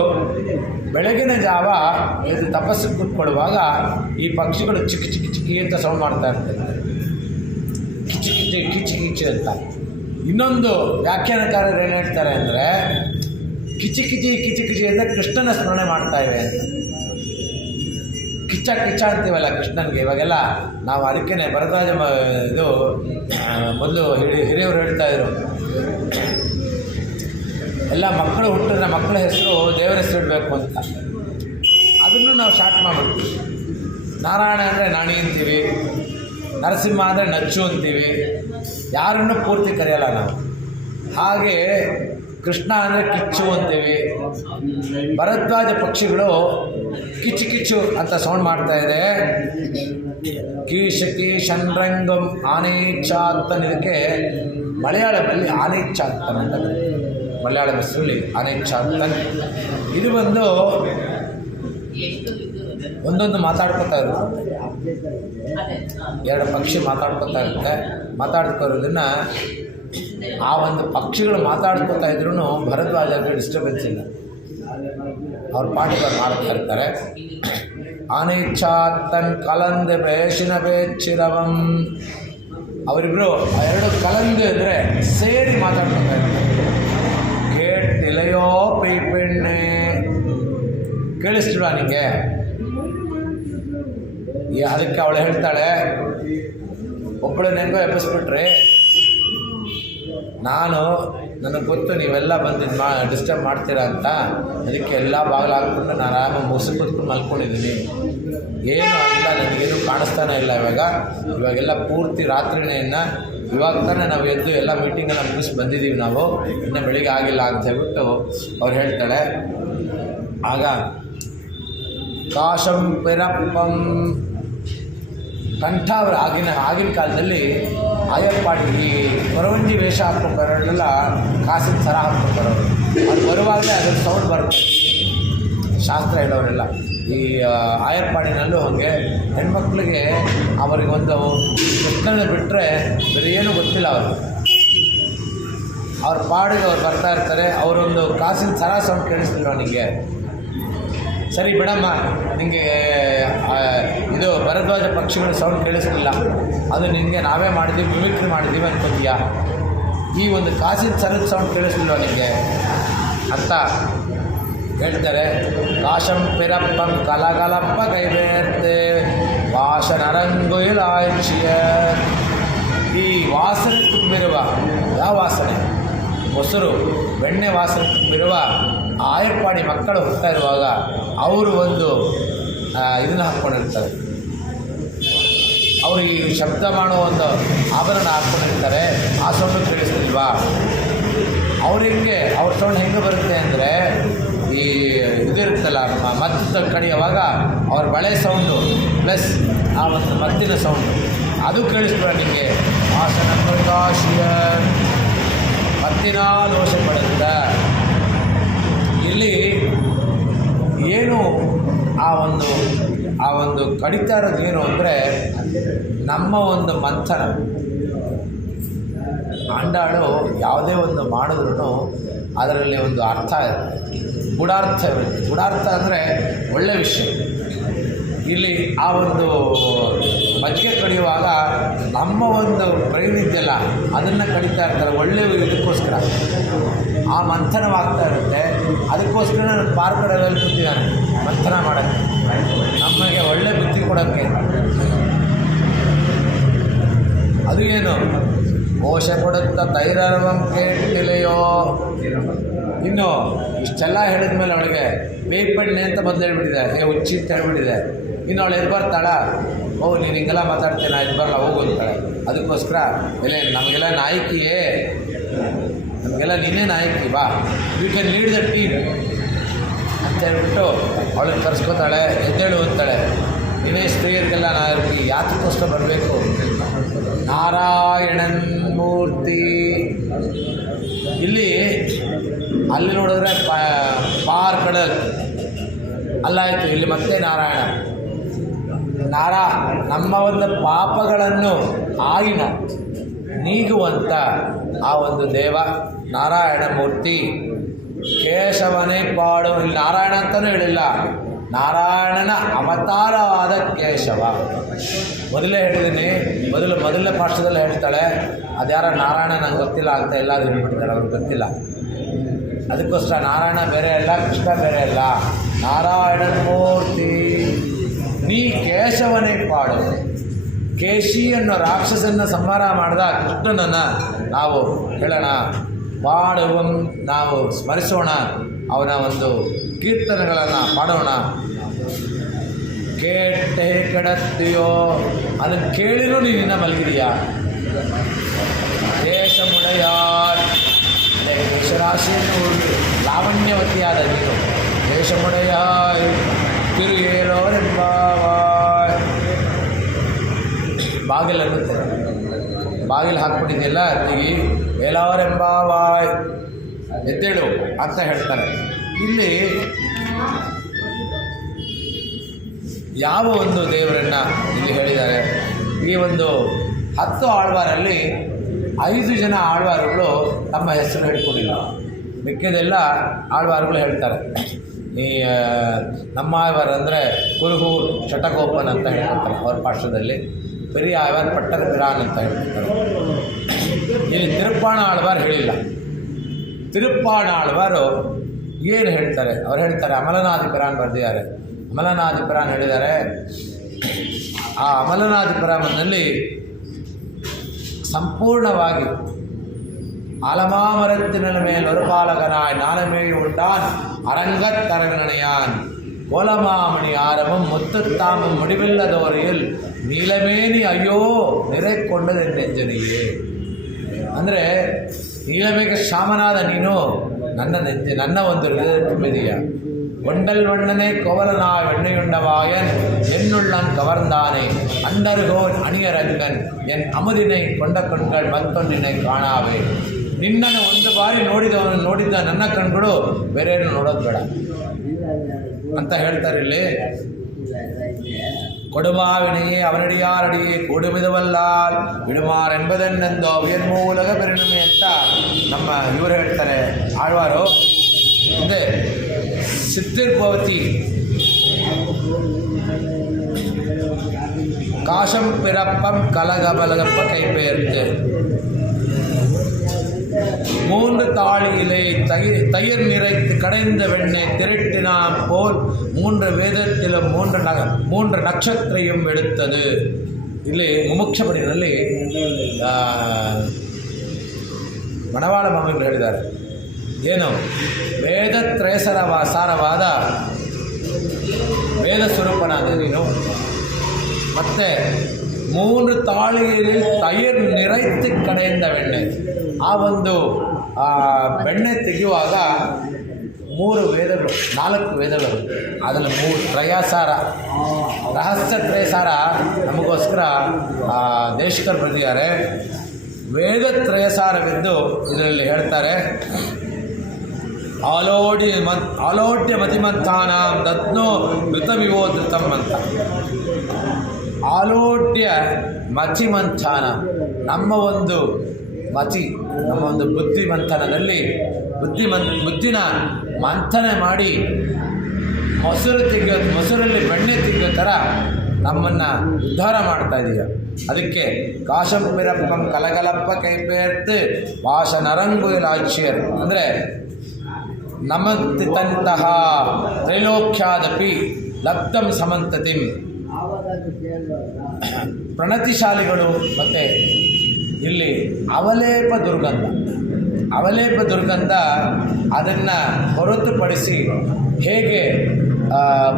ಬೆಳಗಿನ ಜಾವ ಇದು ತಪಸ್ಸು ಕೂತ್ಕೊಳ್ಳುವಾಗ ಈ ಪಕ್ಷಿಗಳು ಚಿಕ್ಕಿ ಚಿಕ್ಕಿ ಚಿಕ್ಕಿ ಅಂತ ಸೌಂಡ್ ಮಾಡ್ತಾ ಇರ್ತದೆ, ಕಿಚಿ ಅಂತ. ಇನ್ನೊಂದು ವ್ಯಾಖ್ಯಾನಕಾರರು ಏನು ಹೇಳ್ತಾರೆ ಅಂದರೆ, ಕಿಚಿ ಅಂದರೆ ಕೃಷ್ಣನ ಸ್ಮರಣೆ ಮಾಡ್ತಾ ಇವೆ ಅಂತ. ಕಿಚ್ಚ ಅಂತೀವಲ್ಲ ಕೃಷ್ಣನಿಗೆ, ಇವಾಗೆಲ್ಲ ನಾವು ಅದಕ್ಕೇ ಭರದ್ವಾಜ ಇದು ಮೊದಲು ಹಿರಿಯವರು ಹೇಳ್ತಾಯಿದ್ರು, ಎಲ್ಲ ಮಕ್ಕಳು ಹುಟ್ಟಿದ್ರೆ ಮಕ್ಕಳ ಹೆಸರು ದೇವರ ಹೆಸರು ಇಡಬೇಕು ಅಂತ. ಅದನ್ನು ನಾವು ಸ್ಟಾರ್ಟ್ ಮಾಡಿಬಿಡ್ತೀವಿ. ನಾರಾಯಣ ಅಂದರೆ ನಾಣಿ ಅಂತೀವಿ, ನರಸಿಂಹ ಅಂದರೆ ನಚ್ಚು ಅಂತೀವಿ, ಯಾರನ್ನೂ ಪೂರ್ತಿ ಕರೆಯಲ್ಲ ನಾವು. ಹಾಗೆ ಕೃಷ್ಣ ಅಂದರೆ ಕಿಚ್ಚು ಅಂತೀವಿ. ಭರದ್ವಾಜ ಪಕ್ಷಿಗಳು ಕಿಚ್ಚು ಅಂತ ಸೌಂಡ್ ಮಾಡ್ತಾ ಇದೆ. ಕೀಶಕಿ ಷಣ್ರಂಗಂ ಆನೇಚ್ಛಾತ್ತನ್, ಇದಕ್ಕೆ ಮಲಯಾಳದಲ್ಲಿ ಆನೇಚ್ಛಾತ್ತನ್ ಅಂತ ಮಲಯಾಳ ಹೆಸರಲ್ಲಿ ಆನೇಚ್ಛಾತ್ತನ್. ಇದು ಬಂದು ಒಂದೊಂದು ಮಾತಾಡ್ಕೊತಾ ಇರುತ್ತೆ, 2 ಪಕ್ಷಿ ಮಾತಾಡ್ಕೊತಾ ಇರುತ್ತೆ. ಮಾತಾಡ್ಕೊರೋದನ್ನು ಆ ಒಂದು ಪಕ್ಷಿಗಳು ಮಾತಾಡ್ಕೊತಾ ಇದ್ರೂ ಭರದ್ವಾಜಕ್ಕೆ ಡಿಸ್ಟರ್ಬೆನ್ಸ್ ಇಲ್ಲ, ಅವ್ರ ಪಾಠಗಳು ಮಾಡ್ತಾ ಇರ್ತಾರೆ. ಆನೇಚ್ಛಾತ್ತನ್ ಕಲಂದೆ ಬೇಷಿನ ಬೇಚಿರವಂ, ಅವರಿಬ್ಬರು ಆ 2 ಕಲಂದೆ ಅಂದರೆ ಸೇರಿ ಮಾತಾಡ್ಕೊತಾ ಇರ್ತಾರೆ. ಕೇಳಿಲೆಯೋ ಪೈಪೆಣ್ಣೆ, ಕೇಳಿಸ್ತಿಲ್ವಾ ನಿಮಗೆ? ಅದಕ್ಕೆ ಅವಳು ಹೇಳ್ತಾಳೆ, ಒಬ್ಬಳು ನೆನಪು ಎಬ್ಬಿಸ್ಬಿಟ್ರಿ, ನನಗೆ ಗೊತ್ತು ನೀವೆಲ್ಲ ಬಂದು ಡಿಸ್ಟರ್ಬ್ ಮಾಡ್ತೀರಾ ಅಂತ, ಅದಕ್ಕೆ ಎಲ್ಲ ಬಾಗಿಲು ಹಾಕ್ಕೊಂಡು ನಾನು ಆರಾಮಾಗಿ ಮುಸುಕು ಕೂತ್ಕೊಂಡು ಮಲ್ಕೊಂಡಿದ್ದೀನಿ, ಏನೂ ಆಗಿಲ್ಲ, ನನಗೇನು ಕಾಣಿಸ್ತಾನೆ ಇಲ್ಲ. ಇವಾಗೆಲ್ಲ ಪೂರ್ತಿ ರಾತ್ರಿನೇ ಇವಾಗ ತಾನೇ ನಾವು ಎದ್ದು ಎಲ್ಲ ಮೀಟಿಂಗೆಲ್ಲ ಮುಗಿಸಿ ಬಂದಿದ್ದೀವಿ, ನಾವು ಇನ್ನೂ ಬೆಳಿಗ್ಗೆ ಆಗಿಲ್ಲ ಅಂತ ಹೇಳ್ಬಿಟ್ಟು ಅವ್ರು ಹೇಳ್ತಾಳೆ. ಆಗ ಕಾಶಂ ಪಿರಪ್ಪಂ ಕಂಠ, ಅವರು ಆಗಿನ ಕಾಲದಲ್ಲಿ ಆಯರ್ಪಾಡಿ ಈ ಕೊರವಂಜಿ ವೇಷ ಹಾಕ್ಕೊಂಬರೋರೆಲ್ಲ ಕಾಸಿನ ಸರ ಹಾಕ್ಕೊಂಬರೋರು. ಅದು ಬರುವಾಗಲೇ ಅದ್ರ ಸೌಂಡ್ ಬರುತ್ತೆ. ಶಾಸ್ತ್ರ ಹೇಳೋರೆಲ್ಲ ಈ ಆಯರ್ಪಾಡಿನಲ್ಲೂ ಹಾಗೆ ಹೆಣ್ಮಕ್ಳಿಗೆ ಅವರಿಗೊಂದು ಕೃಷ್ಣನ ಬಿಟ್ಟರೆ ಬೇರೆ ಏನೂ ಗೊತ್ತಿಲ್ಲ ಅವ್ರಿಗೆ. ಅವ್ರ ಪಾಡಿಗೆ ಅವ್ರು ಬರ್ತಾ ಇರ್ತಾರೆ. ಅವರೊಂದು ಕಾಸಿನ ಸರ ಸೌಂಡ್ ಕೇಳಿಸ್ತಿಲ್ವ ನಿಮಗೆ? ಸರಿ ಬಿಡಮ್ಮ, ನಿಮಗೆ ಇದು ಭರದ್ವಾಜ ಪಕ್ಷಿಗಳು ಸೌಂಡ್ ಕೇಳಿಸ್ತಿಲ್ಲ, ಅದು ನಿನಗೆ ನಾವೇ ಮಾಡಿದ್ದೀವಿ, ಮಿಮಿಕ್ರಿ ಮಾಡಿದ್ದೀವಿ ಅನ್ಕೋತೀಯಾ? ಈ ಒಂದು ಕಾಸಿನ ಸರದ ಸೌಂಡ್ ಕೇಳಿಸ್ಲಿಲ್ವ ನಿಮಗೆ ಅಂತ ಹೇಳ್ತಾರೆ. ಕಾಶಂ ಪಿರಪ್ಪಂ ಕಲಗಲಪ್ಪ ಕೈಬೇರ್ತೆ ವಾಸನರಂಗುಯಿಲಾಯಿಯ. ಈ ವಾಸನೆ ತುಂಬಿರುವ ಯಾವ ವಾಸನೆ? ಮೊಸರು ಬೆಣ್ಣೆ ವಾಸನೆ ತುಂಬಿರುವ ಆಯರ್ಪಾಡಿ ಮಕ್ಕಳು ಹೋಗ್ತಾ ಇರುವಾಗ ಅವರು ಒಂದು ಇದನ್ನು ಹಾಕ್ಕೊಂಡಿರ್ತಾರೆ. ಅವರು ಈ ಶಬ್ದ ಮಾಡುವ ಒಂದು ಆಭರಣ ಹಾಕ್ಕೊಂಡಿರ್ತಾರೆ. ಆ ಸೌಂಡು ಕೇಳಿಸ್ತಿಲ್ವಾ? ಅವ್ರಿಗೆ ಅವ್ರ ಸೌಂಡ್ ಹೆಂಗೆ ಬರುತ್ತೆ ಅಂದರೆ ಈ ಇದಿರುತ್ತಲ್ಲ ಮದ್ದು ಕಡಿಯುವಾಗ ಅವ್ರ ಬಳೆ ಸೌಂಡು ಪ್ಲಸ್ ಆ ಒಂದು ಮದ್ದಿನ ಸೌಂಡು ಅದು ಕೇಳಿಸ್ಬಿಡ ನಿಮಗೆ. ಆಸನ ಪ್ರಕಾಶಿಯ ಮದ್ದಿನ ದೋಷ ಪಡುತ್ತೆ. ಇಲ್ಲಿ ಏನು ಆ ಒಂದು ಕಡಿತಾ ಇರೋದು ಏನು ಅಂದರೆ ನಮ್ಮ ಒಂದು ಮಂಥನ. ಆಂಡಾಳು ಯಾವುದೇ ಒಂದು ಮಾಡಿದ್ರೂ ಅದರಲ್ಲಿ ಒಂದು ಅರ್ಥ ಇರುತ್ತೆ, ಗೂಢಾರ್ಥ ಇರುತ್ತೆ. ಗೂಢಾರ್ಥ ಅಂದರೆ ಒಳ್ಳೆಯ ವಿಷಯ. ಇಲ್ಲಿ ಆ ಒಂದು ಮಜ್ಜಿಗೆ ಕಡಿಯುವಾಗ ನಮ್ಮ ಒಂದು ಬ್ರೈನ್ ಇದೆಯಲ್ಲ ಅದನ್ನು ಕಡಿತಾ ಇರ್ತಾರೆ ಒಳ್ಳೆಯ ಇದಕ್ಕೋಸ್ಕರ. ಆ ಮಂಥನವಾಗ್ತಾ ಇರುತ್ತೆ. ಅದಕ್ಕೋಸ್ಕರ ನಾನು ಪಾರ್ ಕಡೆಯಲ್ಲಿ ಕೂತಿದ್ದಾನೆ ಮಂಥನ ಮಾಡೋಕ್ಕೆ, ನಮಗೆ ಒಳ್ಳೆ ಬುದ್ಧಿ ಕೊಡೋಕ್ಕೆ. ಅದು ಏನು ಮೋಸ ಕೊಡುತ್ತ ತೈರವಂ ಕೇಳಿಲೆಯೋ. ಇನ್ನು ಇಷ್ಟೆಲ್ಲ ಹೇಳಿದ ಮೇಲೆ ಅವಳಿಗೆ ಬೇಯ್ಪಣ್ಣೆ ಅಂತ ಮೊದಲು ಹೇಳ್ಬಿಟ್ಟಿದೆ, ಹುಚ್ಚಿ ಅಂತ ಹೇಳ್ಬಿಟ್ಟಿದೆ. ಇನ್ನು ಅವಳು ಎದ್ಬರ್ತಾಳ, ನೀನು ಹಿಂಗೆಲ್ಲ ಮಾತಾಡ್ತೇನೆ ಎದ್ಬರಲ್ಲ ಹೋಗು ಅಂತಾಳೆ. ಅದಕ್ಕೋಸ್ಕರ ನಮಗೆಲ್ಲ ನಾಯಕಿಯೇ, ನಮಗೆಲ್ಲ ನೀನೇ ನಾಯಕಿ, ಬಾ you can lead the team ಅಂತ ಹೇಳ್ಬಿಟ್ಟು ಅವಳಿಗೆ ಕರೆಸ್ಕೊತಾಳೆ. ಎದ್ದೇಳು ಅಂತಾಳೆ. ನೀನೇ ಸ್ತ್ರೀಯರಿಗೆಲ್ಲ ನಾಯಕಿ, ಯಾತಕ್ಕೋಸ್ಕರ ಬರಬೇಕು? ನಾರಾಯಣನ್ ಮೂರ್ತಿ. ಇಲ್ಲಿ ಅಲ್ಲಿ ನೋಡಿದ್ರೆ ಪಾರ್ ಕಡಲ್ ಅಲ್ಲಾಯಿತು. ಇಲ್ಲಿ ಮತ್ತೆ ನಾರಾಯಣ ನಮ್ಮ ಒಂದು ಪಾಪಗಳನ್ನು ನೀಗುವಂಥ ಆ ಒಂದು ದೇವ ನಾರಾಯಣ ಮೂರ್ತಿ. ಕೇಶವನೇ ಪಾಡು. ಇಲ್ಲಿ ನಾರಾಯಣ ಅಂತಲೂ ಹೇಳಿಲ್ಲ, ನಾರಾಯಣನ ಅವತಾರವಾದ ಕೇಶವ. ಮೊದಲೇ ಹೇಳಿದ್ದೀನಿ, ಮೊದಲನೇ ಪಾಠದಲ್ಲಿ ಹೇಳ್ತಾಳೆ. ಅದ್ಯಾರ ನಾರಾಯಣ ನಂಗೆ ಗೊತ್ತಿಲ್ಲ ಅಂತ ಎಲ್ಲಾದರೂ ಹೇಳ್ಬಿಡ್ತಾರೆ, ಅವ್ರಿಗೆ ಗೊತ್ತಿಲ್ಲ. ಅದಕ್ಕೋಸ್ಕರ ನಾರಾಯಣ ಬೇರೆ ಅಲ್ಲ, ಕೃಷ್ಣ ಬೇರೆ ಅಲ್ಲ, ನಾರಾಯಣನ ಮೂರ್ತಿ. ನೀ ಕೇಶವನೇ ಪಾಡು. ಕೇಶಿ ಅನ್ನೋ ರಾಕ್ಷಸನ್ನು ಸಂಹಾರ ಮಾಡಿದ ಕೃಷ್ಣನನ್ನು ನಾವು ಹೇಳೋಣ, ಪಾಡುವ ನಾವು ಸ್ಮರಿಸೋಣ, ಅವನ ಒಂದು ಕೀರ್ತನೆಗಳನ್ನು ಪಾಡೋಣ. ಕೇಟೆ ಕೆಡತ್ತೀಯೋ, ಅದನ್ನು ಕೇಳಿನೂ ನೀನಿನ್ನ ಮಲಗಿದೆಯಾ? ದೇಶ ಮುಡೆಯಾರ್, ದೇಶರಾಶಿಯನ್ನು ಲಾವಣ್ಯವತಿಯಾದ ನೀನು. ದೇಶ ಮುಡೆಯಾಯ್ ತಿರುಗೇಳೋರೆಂಬಾವಾಯ್. ಬಾಗಿಲನ್ನು ಬಾಗಿಲು ಹಾಕ್ಬಿಟ್ಟಿದೆಯಲ್ಲ ತೆಗಿ, ಏಳೋರೆಂಬಾವಾಯ್, ಎದ್ದೇಳು ಅಂತ ಹೇಳ್ತಾರೆ. ಇಲ್ಲಿ ಯಾವ ಒಂದು ದೇವರನ್ನು ಇಲ್ಲಿ ಹೇಳಿದ್ದಾರೆ? ಈ ಒಂದು 10 ಆಳ್ವಾರಲ್ಲಿ 5 ಜನ ಆಳ್ವಾರುಗಳು ತಮ್ಮ ಹೆಸರು ಹೇಳ್ಕೊಂಡಿಲ್ಲ, ಮಿಕ್ಕಿದೆಲ್ಲ ಆಳ್ವಾರುಗಳು ಹೇಳ್ತಾರೆ. ಈ ನಮ್ಮ ಆಳ್ವಾರ ಅಂದರೆ ಕುರುಹೂರ್ ಶಟಗೋಪನ್ ಅಂತ ಹೇಳ್ಕೊತಾರೆ ಅವ್ರ ಪಾಠದಲ್ಲಿ. பெரிய ஆழ்வார் ಪಟ್ಟದ ಪಿರಾನ್ ಅಂತ ಹೇಳ್ತಾರೆ. ಇಲ್ಲಿ ತಿರುಪ್ಪಾಣ ಆಳ್ವಾರ್ ಹೇಳಿಲ್ಲ. ತಿರುಪ್ಪಾಣ ಆಳ್ವಾರು ಏನು ಹೇಳ್ತಾರೆ? ಅವ್ರು ಹೇಳ್ತಾರೆ ಅಮಲನಾದಿ ಪಿರಾನ್ ಬರೆದಿದ್ದಾರೆ. ಅಮಲನಾದಿ ಪಿರಾನ್ ಹೇಳಿದ್ದಾರೆ. ಆ ಅಮಲನಾದಿ ಪಿರಾನ್ನಲ್ಲಿ ಸಂಪೂರ್ಣವಾಗಿ ಆಲಮಾಮರತ್ತಿನ ಮೇಲೆ ಒರುಪಾಲಕನಾಯ್ ನಾಲಮೇಯು ಉಂಟಾನ್ அரங்கத்தரங்கனையான் கோலமாமணி ஆரமும் முத்துத்தாமும் முடிவிಲ್ಲದವರಿಯಲ್ ನೀಲಮೇನಿ ಅಯ್ಯೋ ನೆರೆಕೊಂಡದ ನೆಂಜನಿಯೇ. ಅಂದರೆ ನೀಲಮೇಘ ಶ್ಯಾಮನಾದ ನೀನು ನನ್ನ ಒಂದು ಹೃದಯ ತುಂಬಿದೆಯ. ஒண்டல் வண்ணனே கோவலனாய் வெண்ணையுண்டவாயன் என்னுள்ளன் கவர்ந்தானே அண்டர்கோன் அணியரங்கன் என் ಅಮದಿனை ಕೊಂಡ ಕಣ್ಗಳು ಮತ್ತೊಂದಿனை ಕಾಣಾವೆ. ನಿನ್ನನ್ನು ಒಂದು ಬಾರಿ ನೋಡಿದ್ದ ನನ್ನ ಕಣ್ಗಳು ಬೇರೆಯನ್ನು ನೋಡೋದು ಬೇಡ ಅಂತ ಹೇಳ್ತಾರೆ ಇಲ್ಲಿ. கொடுமாவினையே அவனடியாரடியே ಕೂಡುಮಿದವಲ್ಲಾಲ್ ಬಿಡುಮಾರ್ ಎಂಬುದನ್ನೆಂದು ಅವಿಯನ್ ಮೂಲಕ ಪರಿಣಮೆ ಅಂತ ನಮ್ಮ ಇವರು ಹೇಳ್ತಾರೆ ಆಳ್ವಾರು. ಮುಂದೆ ಸಿದ್ಧಿರ್ಭವತಿ ಕಾಶಂ ಪಿರಪ್ಪಂ ಕಲಗಬಲಗಪ್ಪ ಕೈ ಪೇರ್ತೆ. மூன்று தாளியிலே தயிர் நிறைத்து கடைந்த வெண்ணெய் திரட்டினான் போல் மூன்று வேದத்திலும் ಮೂರು ನಕ್ಷತ್ರயும் எடுத்தது. ಇಲ್ಲಿ ಮುಮುಕ್ಷಪಡಿನಲ್ಲಿ ಮಣವಾಳ ಮಾಮಿಗಳು ಹೇಳಿದ್ದಾರೆ, ಏನು ಸಾರವಾದ ವೇದ ಸ್ವರೂಪನಾದ ನೀನು, ಮತ್ತು ಮೂರು ತಾಳಿಯಲ್ಲಿ ತೈರ್ ನಿರೈತಿ ಕಡೆಯಿಂದ ಬೆಣ್ಣೆ, ಆ ಒಂದು ಬೆಣ್ಣೆ ತೆಗೆಯುವಾಗ 3 ವೇದಗಳು 4 ವೇದಗಳು, ಅದನ್ನು 3 ತ್ರಯಸಾರ, ರಹಸ್ಯ ತ್ರಯಸಾರ ನಮಗೋಸ್ಕರ ದೇಶಕರು ಬರೆದಿದ್ದಾರೆ. ವೇದ ತ್ರಯಸಾರವೆಂದು ಇದರಲ್ಲಿ ಹೇಳ್ತಾರೆ. ಆಲೋಡ್ಯ ಮತಿಮಂಥಾನ ದತ್ನೋ ಋತವಿವೋಧೃತಂ ಅಂತ. ಆಲೋಡ್ಯ ಮತಿಮಂಥಾನ, ನಮ್ಮ ಒಂದು ಬುದ್ಧಿಮಂಥನದಲ್ಲಿ ಬುದ್ಧಿನ ಮಂಥನ ಮಾಡಿ ಮೊಸರಲ್ಲಿ ಬೆಣ್ಣೆ ತೆಗೆಯೋ ಥರ ನಮ್ಮನ್ನು ಉದ್ಧಾರ ಮಾಡ್ತಾ ಇದೆಯಾ. ಅದಕ್ಕೆ ಕಾಶಂಪಿರಪ್ಪಂ ಕಲಗಲಪ್ಪ ಕೈಪೇರ್ತು ವಾಶ ನರಂಗುಲಾಚ್ಯರ್ ಅಂದರೆ ನಮಂತಹ ತ್ರೈಲೋಕ್ಯಾದಪಿ ಲಬ್ಧಂ ಸಮಂತತಿಂ. ಪ್ರಣತಿಶಾಲಿಗಳು. ಮತ್ತು ಇಲ್ಲಿ ಅವಲೇಪ ದುರ್ಗಂಧ ಅದನ್ನು ಹೊರತುಪಡಿಸಿ ಹೇಗೆ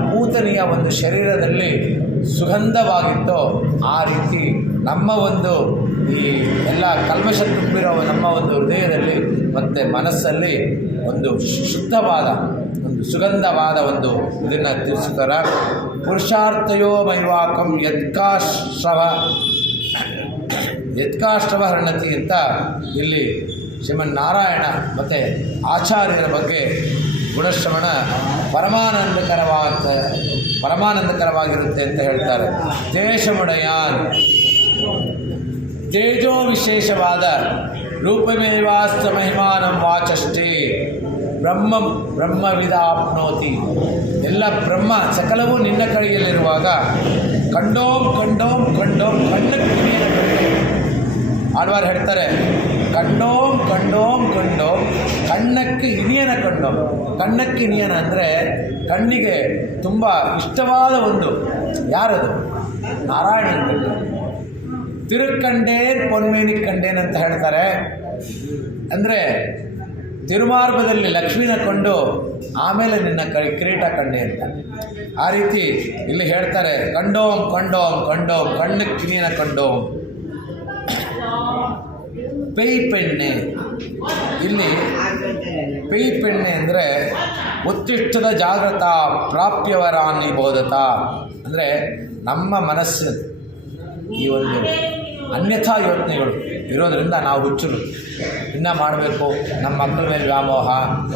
ಪೂತನಿಯ ಒಂದು ಶರೀರದಲ್ಲಿ ಸುಗಂಧವಾಗಿತ್ತೋ ಆ ರೀತಿ ನಮ್ಮ ಒಂದು ಈ ಎಲ್ಲ ಕಲ್ಮಶ ತುಂಬಿರೋ ನಮ್ಮ ಒಂದು ಹೃದಯದಲ್ಲಿ ಮತ್ತು ಮನಸ್ಸಲ್ಲಿ ಒಂದು ಶುದ್ಧವಾದ ಒಂದು ಸುಗಂಧವಾದ ಒಂದು ಇದನ್ನು ತಿಳಿಸುತ್ತಾರೆ. ಪುರುಷಾರ್ಥಯೋ ಮೈವಾಕಂ ಯತ್ಕಾಶ್ರವ ಹರಣತಿ ಅಂತ ಇಲ್ಲಿ ಶ್ರೀಮನ್ನಾರಾಯಣ ಮತ್ತು ಆಚಾರ್ಯರ ಬಗ್ಗೆ ಗುಣಶ್ರವಣ ಪರಮಾನಂದಕರವಾಗಿರುತ್ತೆ ಅಂತ ಹೇಳ್ತಾರೆ. ದೇಶಮುಡಯಾನ್ ತೇಜೋ ವಿಶೇಷವಾದ ರೂಪಮೇವಾಸ್ತ ಮಹಿಮಾನಂ ವಾಚಷ್ಟೇ ಬ್ರಹ್ಮವಿದಾಪ್ನೋತಿ. ಎಲ್ಲ ಬ್ರಹ್ಮ ಸಕಲವೂ ನಿನ್ನ ಕೈಯಲ್ಲಿರುವಾಗ ಕಂಡೋಂ ಕಣ್ಣಕ್ಕೆ ಆಳ್ವಾರು ಹೇಳ್ತಾರೆ, ಕಂಡೋಂ ಕಣ್ಣಕ್ಕೆ ಇನಿಯನ ಕಣ್ಣಕ್ಕೆ ಇನಿಯನ ಅಂದರೆ ಕಣ್ಣಿಗೆ ತುಂಬ ಇಷ್ಟವಾದ ಒಂದು ಯಾರದು? ನಾರಾಯಣನ ಕಣ್ಣು. ತಿರುಕಂಡೇನ್ ಪೊನ್ಮೇನಿ ಕಂಡೇನ್ ಅಂತ ಹೇಳ್ತಾರೆ. ಅಂದರೆ ತಿರುಮಾರ್ಗದಲ್ಲಿ ಲಕ್ಷ್ಮಿನ ಕೊಂಡು ಆಮೇಲೆ ನಿನ್ನ ಕಿರೀಟ ಕಂಡೆ ಅಂತ. ಆ ರೀತಿ ಇಲ್ಲಿ ಹೇಳ್ತಾರೆ, ಕಂಡೋಂ ಕಣ್ಣಕ್ಕೆ ಇನಿಯನ ಕಂಡೋಂ. ಪೆಣ್ಣೆ, ಇಲ್ಲಿ ಪೆಣ್ಣೆ ಅಂದರೆ ಉತ್ತಿಷ್ಠದ ಜಾಗೃತ ಪ್ರಾಪ್ಯವರಾನ್ನಿ ಬೋಧತ. ಅಂದರೆ ನಮ್ಮ ಮನಸ್ಸು ಈ ಒಂದು ಅನ್ಯಥಾ ಯೋಚನೆಗಳು ಇರೋದರಿಂದ ನಾವು ಹುಚ್ಚರು. ಇನ್ನೂ ಮಾಡಬೇಕು, ನಮ್ಮ ಮಕ್ಕಳ ಮೇಲೆ ವ್ಯಾಮೋಹ,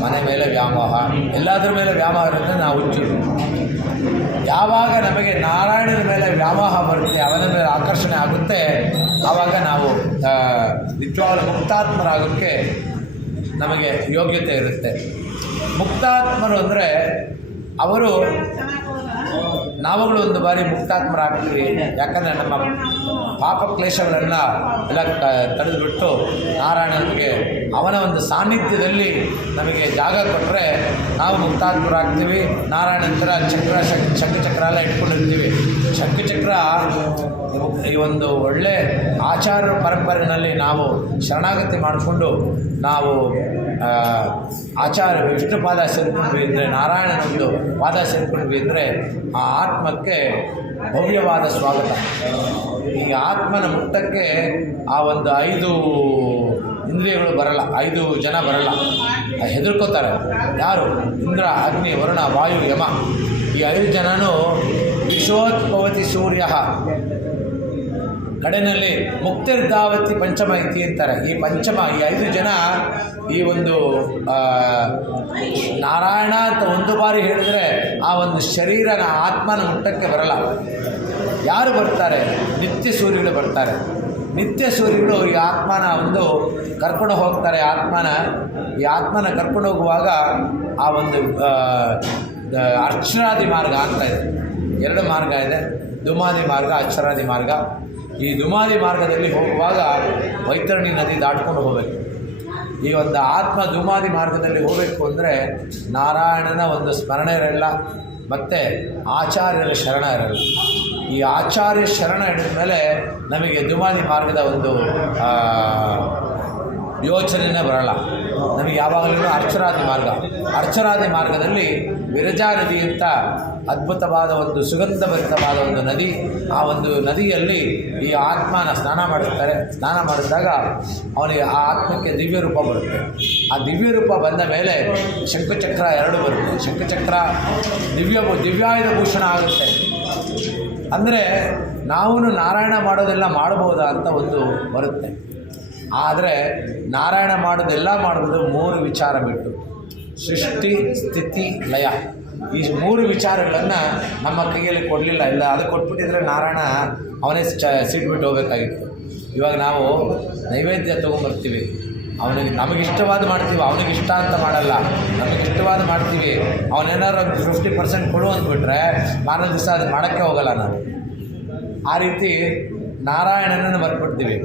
ಮನೆ ಮೇಲೆ ವ್ಯಾಮೋಹ, ಎಲ್ಲದರ ಮೇಲೆ ವ್ಯಾಮೋಹ ಇರೋದ್ರಿಂದ ನಾವು ಹುಚ್ಚರು. ಯಾವಾಗ ನಮಗೆ ನಾರಾಯಣನ ಮೇಲೆ ವ್ಯಾಮೋಹ ಬರುತ್ತೆ, ಅವನ ಮೇಲೆ ಆಕರ್ಷಣೆ ಆಗುತ್ತೆ, ಆವಾಗ ನಾವು ನಿಜವಾಗ್ಲೂ ಮುಕ್ತಾತ್ಮರಾಗೋಕ್ಕೆ ನಮಗೆ ಯೋಗ್ಯತೆ ಇರುತ್ತೆ. ಮುಕ್ತಾತ್ಮರು ಅಂದರೆ ನಾವುಗಳು ಒಂದು ಬಾರಿ ಮುಕ್ತಾತ್ಮರಾಗ್ತೀವಿ. ಯಾಕಂದರೆ ನಮ್ಮ ಪಾಪ ಕ್ಲೇಶಗಳೆಲ್ಲ ಎಲ್ಲ ತಡೆದುಬಿಟ್ಟು ನಾರಾಯಣನಿಗೆ ಅವನ ಒಂದು ಸಾನ್ನಿಧ್ಯದಲ್ಲಿ ನಮಗೆ ಜಾಗ ಕೊಟ್ಟರೆ ನಾವು ಮುಕ್ತಾತ್ಮರಾಗ್ತೀವಿ. ನಾರಾಯಣಂತರ ಶಂಖಚಕ್ರ ಎಲ್ಲ ಇಟ್ಕೊಂಡಿರ್ತೀವಿ. ಶಂಖಚಕ್ರ ಈ ಒಂದು ಒಳ್ಳೆ ಆಚಾರ ಪರಂಪರೆಯಲ್ಲಿ ನಾವು ಶರಣಾಗತಿ ಮಾಡಿಕೊಂಡು ನಾವು ಆಚಾರ್ಯ ವಿಷ್ಣು ಪಾದ ಸೇರ್ಕೊಂಡ್ವಿ ಅಂದರೆ, ನಾರಾಯಣನೊಂದು ಪಾದ ಸೇರ್ಕೊಂಡ್ವಿ ಅಂದರೆ ಆ ಆತ್ಮಕ್ಕೆ ಭವ್ಯವಾದ ಸ್ವಾಗತ. ಈ ಆತ್ಮನ ಮುಟ್ಟಕ್ಕೆ ಆ ಒಂದು 5 ಇಂದ್ರಿಯಗಳು ಬರಲ್ಲ, 5 ಜನ ಬರಲ್ಲ, ಹೆದರ್ಕೋತಾರೆ. ಯಾರು? ಇಂದ್ರ, ಅಗ್ನಿ, ವರುಣ, ವಾಯು, ಯಮ. ಈ 5 ಜನನೂ ವಿಶೋತ್ಪವತಿ ಸೂರ್ಯ ಕಡೆಯಲ್ಲಿ ಮುಕ್ತಿರ್ಧಾವತಿ ಪಂಚಮ ಇತಿ ಅಂತಾರೆ. ಈ 5 ಜನ ಈ ಒಂದು ನಾರಾಯಣ ಅಂತ ಒಂದು ಬಾರಿ ಹೇಳಿದರೆ ಆ ಒಂದು ಶರೀರನ ಆತ್ಮನ ಮುಟ್ಟಕ್ಕೆ ಬರಲ್ಲ. ಯಾರು ಬರ್ತಾರೆ? ನಿತ್ಯ ಸೂರ್ಯಗಳು ಬರ್ತಾರೆ. ನಿತ್ಯ ಸೂರ್ಯಗಳು ಈ ಆತ್ಮನ ಒಂದು ಕರ್ಕೊಂಡು ಹೋಗ್ತಾರೆ. ಈ ಆತ್ಮನ ಕರ್ಕೊಂಡು ಹೋಗುವಾಗ ಆ ಒಂದು ಅಕ್ಷರಾದಿ ಮಾರ್ಗ ಅಂತ ಇದೆ. 2 ಮಾರ್ಗ ಇದೆ, ದುಮಾದಿ ಮಾರ್ಗ, ಅಕ್ಷರಾದಿ ಮಾರ್ಗ. ಈ ದುಮಾದಿ ಮಾರ್ಗದಲ್ಲಿ ಹೋಗುವಾಗ ವೈತರಣಿ ನದಿ ದಾಟ್ಕೊಂಡು ಹೋಗಬೇಕು. ಈ ಒಂದು ಆತ್ಮ ಧೂಮಾದಿ ಮಾರ್ಗದಲ್ಲಿ ಹೋಗಬೇಕು ಅಂದರೆ ನಾರಾಯಣನ ಒಂದು ಸ್ಮರಣೆ ಇರಲ್ಲ, ಮತ್ತು ಆಚಾರ್ಯರ ಶರಣ ಇರಲ್ಲ. ಈ ಆಚಾರ್ಯ ಶರಣ ಹಿಡಿದ ಮೇಲೆ ನಮಗೆ ಧೂಮಾದಿ ಮಾರ್ಗದ ಒಂದು ಯೋಚನೆಯೇ ಬರಲ್ಲ. ನಮಗೆ ಯಾವಾಗಲೂ ಅರ್ಚರಾದಿ ಮಾರ್ಗ, ಅರ್ಚರಾದಿ ಮಾರ್ಗದಲ್ಲಿ ವಿರಜಾ ನದಿ ಅಂತ ಅದ್ಭುತವಾದ ಒಂದು ಸುಗಂಧಭರಿತವಾದ ಒಂದು ನದಿ. ಆ ಒಂದು ನದಿಯಲ್ಲಿ ಈ ಆತ್ಮನ ಸ್ನಾನ ಮಾಡಿದಾಗ ಅವನಿಗೆ ಆ ಆತ್ಮಕ್ಕೆ ದಿವ್ಯ ರೂಪ ಬರುತ್ತೆ. ಆ ದಿವ್ಯ ರೂಪ ಬಂದ ಮೇಲೆ ಶಂಖಚಕ್ರ 2 ಬರುತ್ತೆ. ಶಂಖಚಕ್ರ ದಿವ್ಯಾಯುಧ ಭೂಷಣ ಆಗುತ್ತೆ. ಅಂದರೆ ನಾವು ನಾರಾಯಣ ಮಾಡೋದೆಲ್ಲ ಮಾಡ್ಬೋದಾ ಅಂತ ಒಂದು ಬರುತ್ತೆ. ಆದರೆ ನಾರಾಯಣ ಮಾಡೋದೆಲ್ಲ ಮಾಡೋದು 3 ವಿಚಾರ ಬಿಟ್ಟು: ಸೃಷ್ಟಿ, ಸ್ಥಿತಿ, ಲಯ. ಈ 3 ವಿಚಾರಗಳನ್ನು ನಮ್ಮ ಕೈಯಲ್ಲಿ ಕೊಡಲಿಲ್ಲ. ಇಲ್ಲ ಅದು ಕೊಟ್ಬಿಟ್ಟಿದ್ರೆ ನಾರಾಯಣ ಅವನೇ ಸಿಟ್ಬಿಟ್ಟು ಹೋಗಬೇಕಾಗಿತ್ತು. ಇವಾಗ ನಾವು ನೈವೇದ್ಯ ತೊಗೊಂಬರ್ತೀವಿ, ನಮಗಿಷ್ಟವಾದ ಮಾಡ್ತೀವಿ, ಅವನಿಗಿಷ್ಟ ಅಂತ ಮಾಡಲ್ಲ. ನಮಗಿಷ್ಟವಾದ ಮಾಡ್ತೀವಿ, ಅವನೇನಾದ್ರು 50% ಕೊಡು ಅಂದ್ಬಿಟ್ರೆ ಮಾರನೇ ದಿವಸ ಅದು ಮಾಡೋಕ್ಕೆ ಹೋಗಲ್ಲ ನಾವು. ಆ ರೀತಿ ನಾರಾಯಣನನ್ನು ಮರ್ಬಿಡ್ತೀವಿ.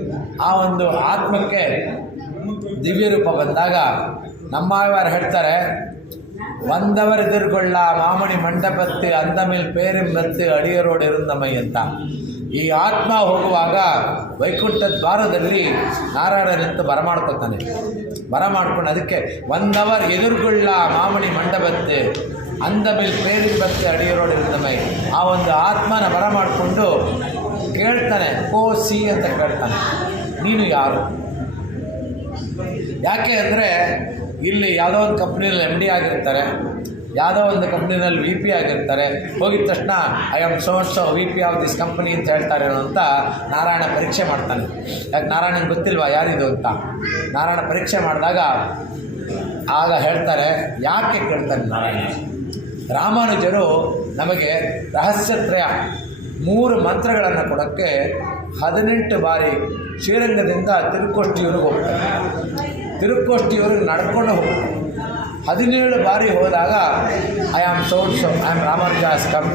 ಆ ಒಂದು ಆತ್ಮಕ್ಕೆ ದಿವ್ಯ ರೂಪ ಬಂದಾಗ நம்மாழ்வார் ಹೇಳ್ತಾರೆ, வந்தவர் எதிர்கொள்ள மாமணி ಮಂಟಪತ್ತಿ ಅಂದ ಮೇಲೆ ಪೇರೆಂಬತ್ತಿ ಅಡಿಯರೋಡು ಇರುಂದಮೈ ಅಂತ. ಈ ಆತ್ಮ ಹೋಗುವಾಗ ವೈಕುಂಠ ದ್ವಾರದಲ್ಲಿ ನಾರಾಯಣ ನಿಂತು ಬರಮಾಡ್ಕೊತಾನೆ. ಬರಮಾಡ್ಕೊಂಡು ಅದಕ್ಕೆ ಒಂದವರ್ ಎದುರುಗೊಳ್ಳ ಮಾಮಣಿ ಮಂಟಪತ್ತಿ ಅಂದ ಮೇಲೆ ಪೇರೆಂಬತ್ತಿ ಅಡಿಯರೋಡು ಇರುಂದಮೈ. ಆ ಒಂದು ಆತ್ಮನ ಬರಮಾಡಿಕೊಂಡು ಕೇಳ್ತಾನೆ, ಕೋಸಿ ಅಂತ ಕೇಳ್ತಾನೆ, ನೀನು ಯಾರು? ಯಾಕೆ ಅಂದರೆ ಇಲ್ಲಿ ಯಾವುದೋ ಒಂದು ಕಂಪ್ನಿಯಲ್ಲಿ MD ಆಗಿರ್ತಾರೆ, ಯಾವುದೋ ಒಂದು ಕಂಪ್ನಿನಲ್ಲಿ VP ಆಗಿರ್ತಾರೆ. ಹೋಗಿದ ತಕ್ಷಣ I am so VP of this company ಅಂತ ಹೇಳ್ತಾರೆ ಅಂತ ನಾರಾಯಣ ಪರೀಕ್ಷೆ ಮಾಡ್ತಾನೆ. ಯಾಕೆ ನಾರಾಯಣನಿಗೆ ಗೊತ್ತಿಲ್ವಾ ಯಾರಿದು ಅಂತ? ನಾರಾಯಣ ಪರೀಕ್ಷೆ ಮಾಡಿದಾಗ ಆಗ ಹೇಳ್ತಾರೆ, ಯಾಕೆ ಕೇಳ್ತಾನೆ ನಾರಾಯಣ? ರಾಮಾನುಜರು ನಮಗೆ ರಹಸ್ಯತ್ರಯ 3 ಮಂತ್ರಗಳನ್ನು ಕೊಡೋಕ್ಕೆ 18 ಬಾರಿ ಶ್ರೀರಂಗದಿಂದ ತಿರುಕೋಷ್ಠಿಯವರೆಗೆ ಹೋಗ್ತಾರೆ. ತಿರುಕೋಷ್ಠಿಯವರೆಗೆ ನಡ್ಕೊಂಡು ಹೋಗ್ತಾರೆ. 17 ಬಾರಿ ಹೋದಾಗ ಐ ಆಮ್ ರಾಮಾನುಜಾಸ್ಕಂ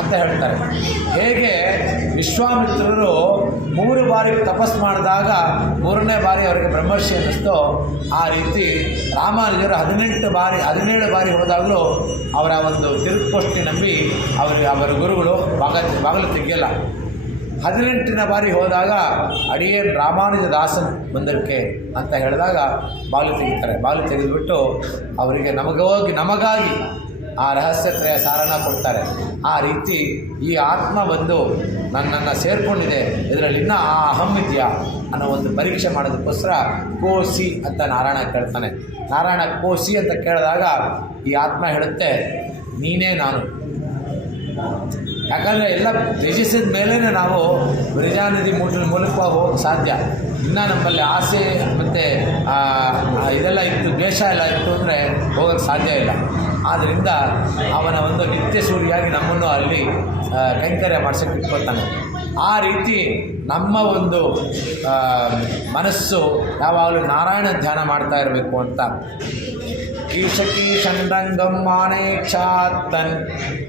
ಅಂತ ಹೇಳ್ತಾರೆ. ಹೇಗೆ ವಿಶ್ವಾಮಿತ್ರರು 3 ಬಾರಿ ತಪಸ್ ಮಾಡಿದಾಗ 3ನೇ ಬಾರಿ ಅವರಿಗೆ ಬ್ರಹ್ಮರ್ಷಿ ಅನ್ನಿಸ್ತೋ, ಆ ರೀತಿ ರಾಮಾನುಜರು 17 ಬಾರಿ ಹೋದಾಗಲೂ ಅವರ ಒಂದು ತಿರುಕೋಷ್ಠಿ ನಂಬಿ ಅವರ ಗುರುಗಳು ಬಾಗಿಲು ತೆಗೆಯಲ್ಲ. 18ನೇ ಬಾರಿ ಹೋದಾಗ ಅಡಿಯೇನ್ ರಾಮಾನುಜ ದಾಸನ್ ಬಂದಕ್ಕೆ ಅಂತ ಹೇಳಿದಾಗ ಬಾಗಿಲು ತೆಗಿತಾರೆ. ಬಾಗಿಲು ತೆಗೆದುಬಿಟ್ಟು ಅವರಿಗೆ ನಮಗಾಗಿ ಆ ರಹಸ್ಯತ್ರಯ ಸಾರನ ಕೊಡ್ತಾರೆ. ಆ ರೀತಿ ಈ ಆತ್ಮ ಬಂದು ನನ್ನನ್ನು ಸೇರಿಕೊಂಡಿದೆ, ಇದರಲ್ಲಿ ಇನ್ನೂ ಆ ಅಹಂ ಇದೆಯಾ ಅನ್ನೋ ಒಂದು ಪರೀಕ್ಷೆ ಮಾಡೋದಕ್ಕೋಸ್ಕರ ಕೋಸಿ ಅಂತ ನಾರಾಯಣ ಕೇಳ್ತಾನೆ. ನಾರಾಯಣ ಕೋಸಿ ಅಂತ ಕೇಳಿದಾಗ ಈ ಆತ್ಮ ಹೇಳುತ್ತೆ, ನೀನೇ ನಾನು. ಯಾಕಂದರೆ ಎಲ್ಲ ತ್ಯಜಿಸಿದ ಮೇಲೇ ನಾವು ವಿರಜಾನದಿ ಮೂಲಕವಾಗಿ ಹೋಗೋಕ್ಕೆ ಸಾಧ್ಯ. ಇನ್ನೂ ನಮ್ಮಲ್ಲಿ ಆಸೆ ಮತ್ತು ಇದೆಲ್ಲ ಇತ್ತು, ದ್ವೇಷ ಎಲ್ಲ ಇತ್ತು ಅಂದರೆ ಹೋಗೋಕ್ಕೆ ಸಾಧ್ಯ ಇಲ್ಲ. ಆದ್ದರಿಂದ ಅವನ ಒಂದು ನಿತ್ಯ ಸೂರ್ಯಾಗಿ ನಮ್ಮನ್ನು ಅಲ್ಲಿ ಕೈಂಕರ್ಯ ಮಾಡ್ಸೋಕ್ಕೆ ಇಟ್ಕೊಳ್ತಾನೆ. ಆ ರೀತಿ ನಮ್ಮ ಒಂದು ಮನಸ್ಸು ಯಾವಾಗಲೂ ನಾರಾಯಣ ಧ್ಯಾನ ಮಾಡ್ತಾ ಇರಬೇಕು ಅಂತ. ஈஷகீஷண்டங்கம் மானேச்சாத்தன்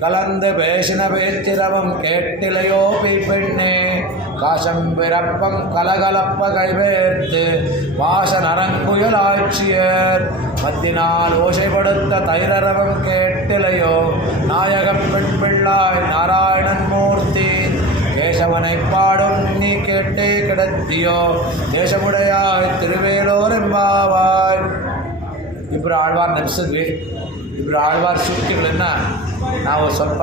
கலந்து பேசின பேச்சிரவம் கேட்டிலையோ பெண்ணே காசம் பிறப்பம் கலகலப்ப கைவேர்த்து வாசனரங்குயலாட்சியர் மத்தினால் ஓசைப்படுத்த தைரரவம் கேட்டிலையோ நாயகப் பெண் பிள்ளாய் நாராயணன் மூர்த்தி கேசவனை பாடும் நீ கேட்டே கிடத்தியோ தேசமுடையாய் திருவேலோரெம்பாவாய். ಇಬ್ಬರು ಆಳ್ವಾರ್ ನೆನೆಸಿದ್ವಿ. ಇಬ್ಬರು ಆಳ್ವಾರ್ ಸೂಕ್ತಿಗಳನ್ನು ನಾವು ಸ್ವಲ್ಪ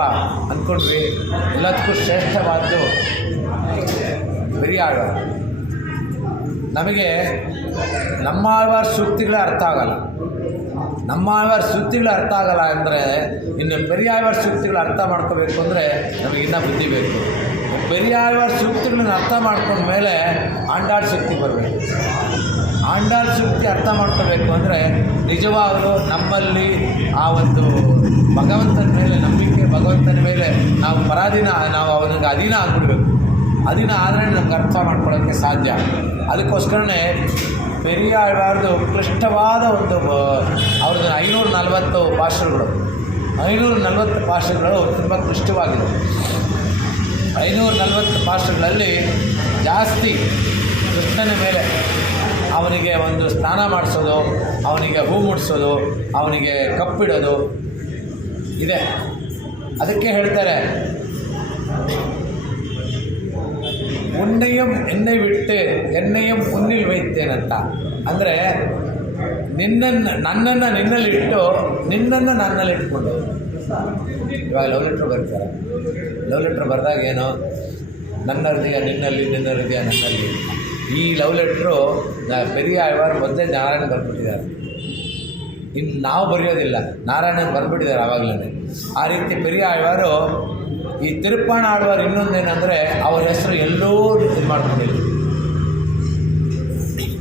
ಅಂದ್ಕೊಂಡ್ವಿ. ಎಲ್ಲದಕ್ಕೂ ಶ್ರೇಷ್ಠವಾದ್ದು பெரிய ಆಳ್ವಾರ್. ನಮಗೆ ನಮ್ಮ ಆಳ್ವಾರ್ ಸೂಕ್ತಿಗಳೇ ಅರ್ಥ ಆಗಲ್ಲ. ನಮ್ಮ ಆಳ್ವಾರ್ ಸೂಕ್ತಿಗಳು ಅರ್ಥ ಆಗಲ್ಲ ಅಂದರೆ ಇನ್ನು பெரிய ಆಳ್ವಾರ್ ಸೂಕ್ತಿಗಳು ಅರ್ಥ ಮಾಡ್ಕೋಬೇಕು ಅಂದರೆ ನಮಗೆ ಇನ್ನೂ ಬುದ್ಧಿ ಬೇಕು. பெரிய ಆಳ್ವಾರ್ ಸೂಕ್ತಿಗಳನ್ನ ಅರ್ಥ ಮಾಡ್ಕೊಂಡ ಮೇಲೆ ಆಂಡಾಳ್ ಸೂಕ್ತಿ ಬರಬೇಕು. ಆಂಡಾಳ್ ಸೂಕ್ತಿ ಅರ್ಥ ಮಾಡ್ಕೋಬೇಕು ಅಂದರೆ ನಿಜವಾಗಲೂ ನಮ್ಮಲ್ಲಿ ಆ ಒಂದು ಭಗವಂತನ ಮೇಲೆ ನಂಬಿಕೆ, ಭಗವಂತನ ಮೇಲೆ ನಾವು ನಾವು ಅವನಿಗೆ ಅಧೀನ ಆಗಿಬಿಡ್ಬೇಕು. ಅಧೀನ ಆದರೆ ನಮ್ಗೆ ಅರ್ಥ ಮಾಡ್ಕೊಳ್ಳೋಕ್ಕೆ ಸಾಧ್ಯ. ಅದಕ್ಕೋಸ್ಕರನೇ பெரிய ಆಳ್ವಾರ್ದು ಕ್ಲಿಷ್ಟವಾದ ಒಂದು ಅವ್ರದ್ದು 540 ಭಾಷೆಗಳು 540 ಭಾಷೆಗಳು ತುಂಬ ಕ್ಲಿಷ್ಟವಾಗಿದೆ. 540 ಭಾಷೆಗಳಲ್ಲಿ ಜಾಸ್ತಿ ಕೃಷ್ಣನ ಮೇಲೆ ಅವನಿಗೆ ಒಂದು ಸ್ನಾನ ಮಾಡಿಸೋದು, ಅವನಿಗೆ ಹೂ ಮುಡಿಸೋದು, ಅವನಿಗೆ ಕಪ್ಪಿಡೋದು ಇದೆ. ಅದಕ್ಕೆ ಹೇಳ್ತಾರೆ ಉನ್ನೆಯಂ ಎಣ್ಣೆ ಬಿಟ್ಟು ಎಣ್ಣೆಯಂ ಉನ್ನಿಲ್ ವೈತೇನಂತ. ಅಂದರೆ ನನ್ನನ್ನು ನಿನ್ನಲ್ಲಿಟ್ಟು ನಿನ್ನನ್ನು ನನ್ನಲ್ಲಿ ಇಟ್ಕೊಂಡು. ಇವಾಗ ಲವ್ ಲೆಟ್ರ್ ಬರ್ತಾರೆ. ಲವ್ ಲೆಟ್ರ್ ಬರೆದಾಗ ಏನು, ನನ್ನ ಹೃದಯ ನಿನ್ನಲ್ಲಿ, ನಿನ್ನ ಹೃದಯ ನನ್ನಲ್ಲಿ. ಈ ಲವ್ ಲೆಟ್ರು ಪೆರಿಯ ಆಳ್ವಾರ್ ಮೊದಲೇ ನಾರಾಯಣ ಬರ್ಬಿಟ್ಟಿದ್ದಾರೆ. ಇನ್ನು ನಾವು ಬರೆಯೋದಿಲ್ಲ, ನಾರಾಯಣನ್ ಬರ್ಬಿಟ್ಟಿದ್ದಾರೆ ಆವಾಗಲೇ. ಆ ರೀತಿ ಪೆರಿಯ ಆಳ್ವಾರು ಈ ತಿರುಪ್ಪಾಣ ಆಳ್ವಾರ್ ಇನ್ನೊಂದೇನೆಂದರೆ ಅವ್ರ ಹೆಸರು ಎಲ್ಲೋ ಇದು ಮಾಡ್ಕೊಂಡಿಲ್ಲ.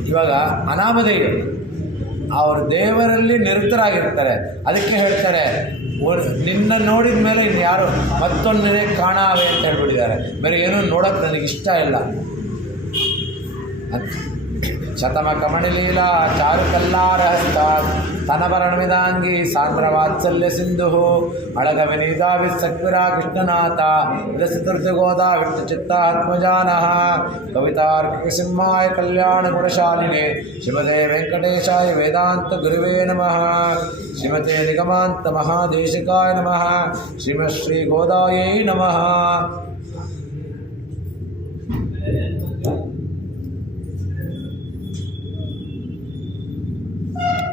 ಇವಾಗ ಅನಾಮಧೇಯರು ಅವರು ದೇವರಲ್ಲಿ ನಿರತರಾಗಿರ್ತಾರೆ. ಅದಕ್ಕೆ ಹೇಳ್ತಾರೆ ನಿನ್ನ ನೋಡಿದ ಮೇಲೆ ಇನ್ನು ಯಾರು ಮತ್ತೊಂದನೇ ಕಾಣಾವೆ ಅಂತ ಹೇಳ್ಬಿಟ್ಟಿದ್ದಾರೆ. ಬೇರೆ ಏನೂ ನೋಡೋಕ್ಕೆ ನನಗೆ ಇಷ್ಟ ಇಲ್ಲ. ಶತಮ ಕಮಣಿಲೀಲಾ ಚಾರು ಕಲ್ಲಾರಹಸ್ತ ತನವರಣವಿದಾಂಗಿ ಸಾಂದ್ರ ವಾತ್ಸಲ್ಯ ಸಿಂಧು ಅಳಗ ವಿನೀದಾವಿ ಸಕ್ವಿರಾ ಕೃಷ್ಣನಾಥ ವಿರಸಿತೃಗೋದಾ ವಿಷ್ಣು ಚಿತ್ತಾತ್ಮಜಾನಃ ಕವಿತಾರ್ಕಿಕ ಸಿಂಹಾಯ ಕಲ್ಯಾಣ ಗುಣಶಾಲಿನಿ ಶ್ರೀಮತೆ ವೆಂಕಟೇಶಾಯ ವೇದಾಂತ ಗುರುವೇ ನಮಃ. ಶ್ರೀಮತೆ ನಿಗಮಾಂತ ಮಹಾದೇಶಿಕಾಯ ನಮಃ. ಶ್ರೀಮತ್ ಶ್ರೀ ಗೋದಾಯೈ ನಮಃ.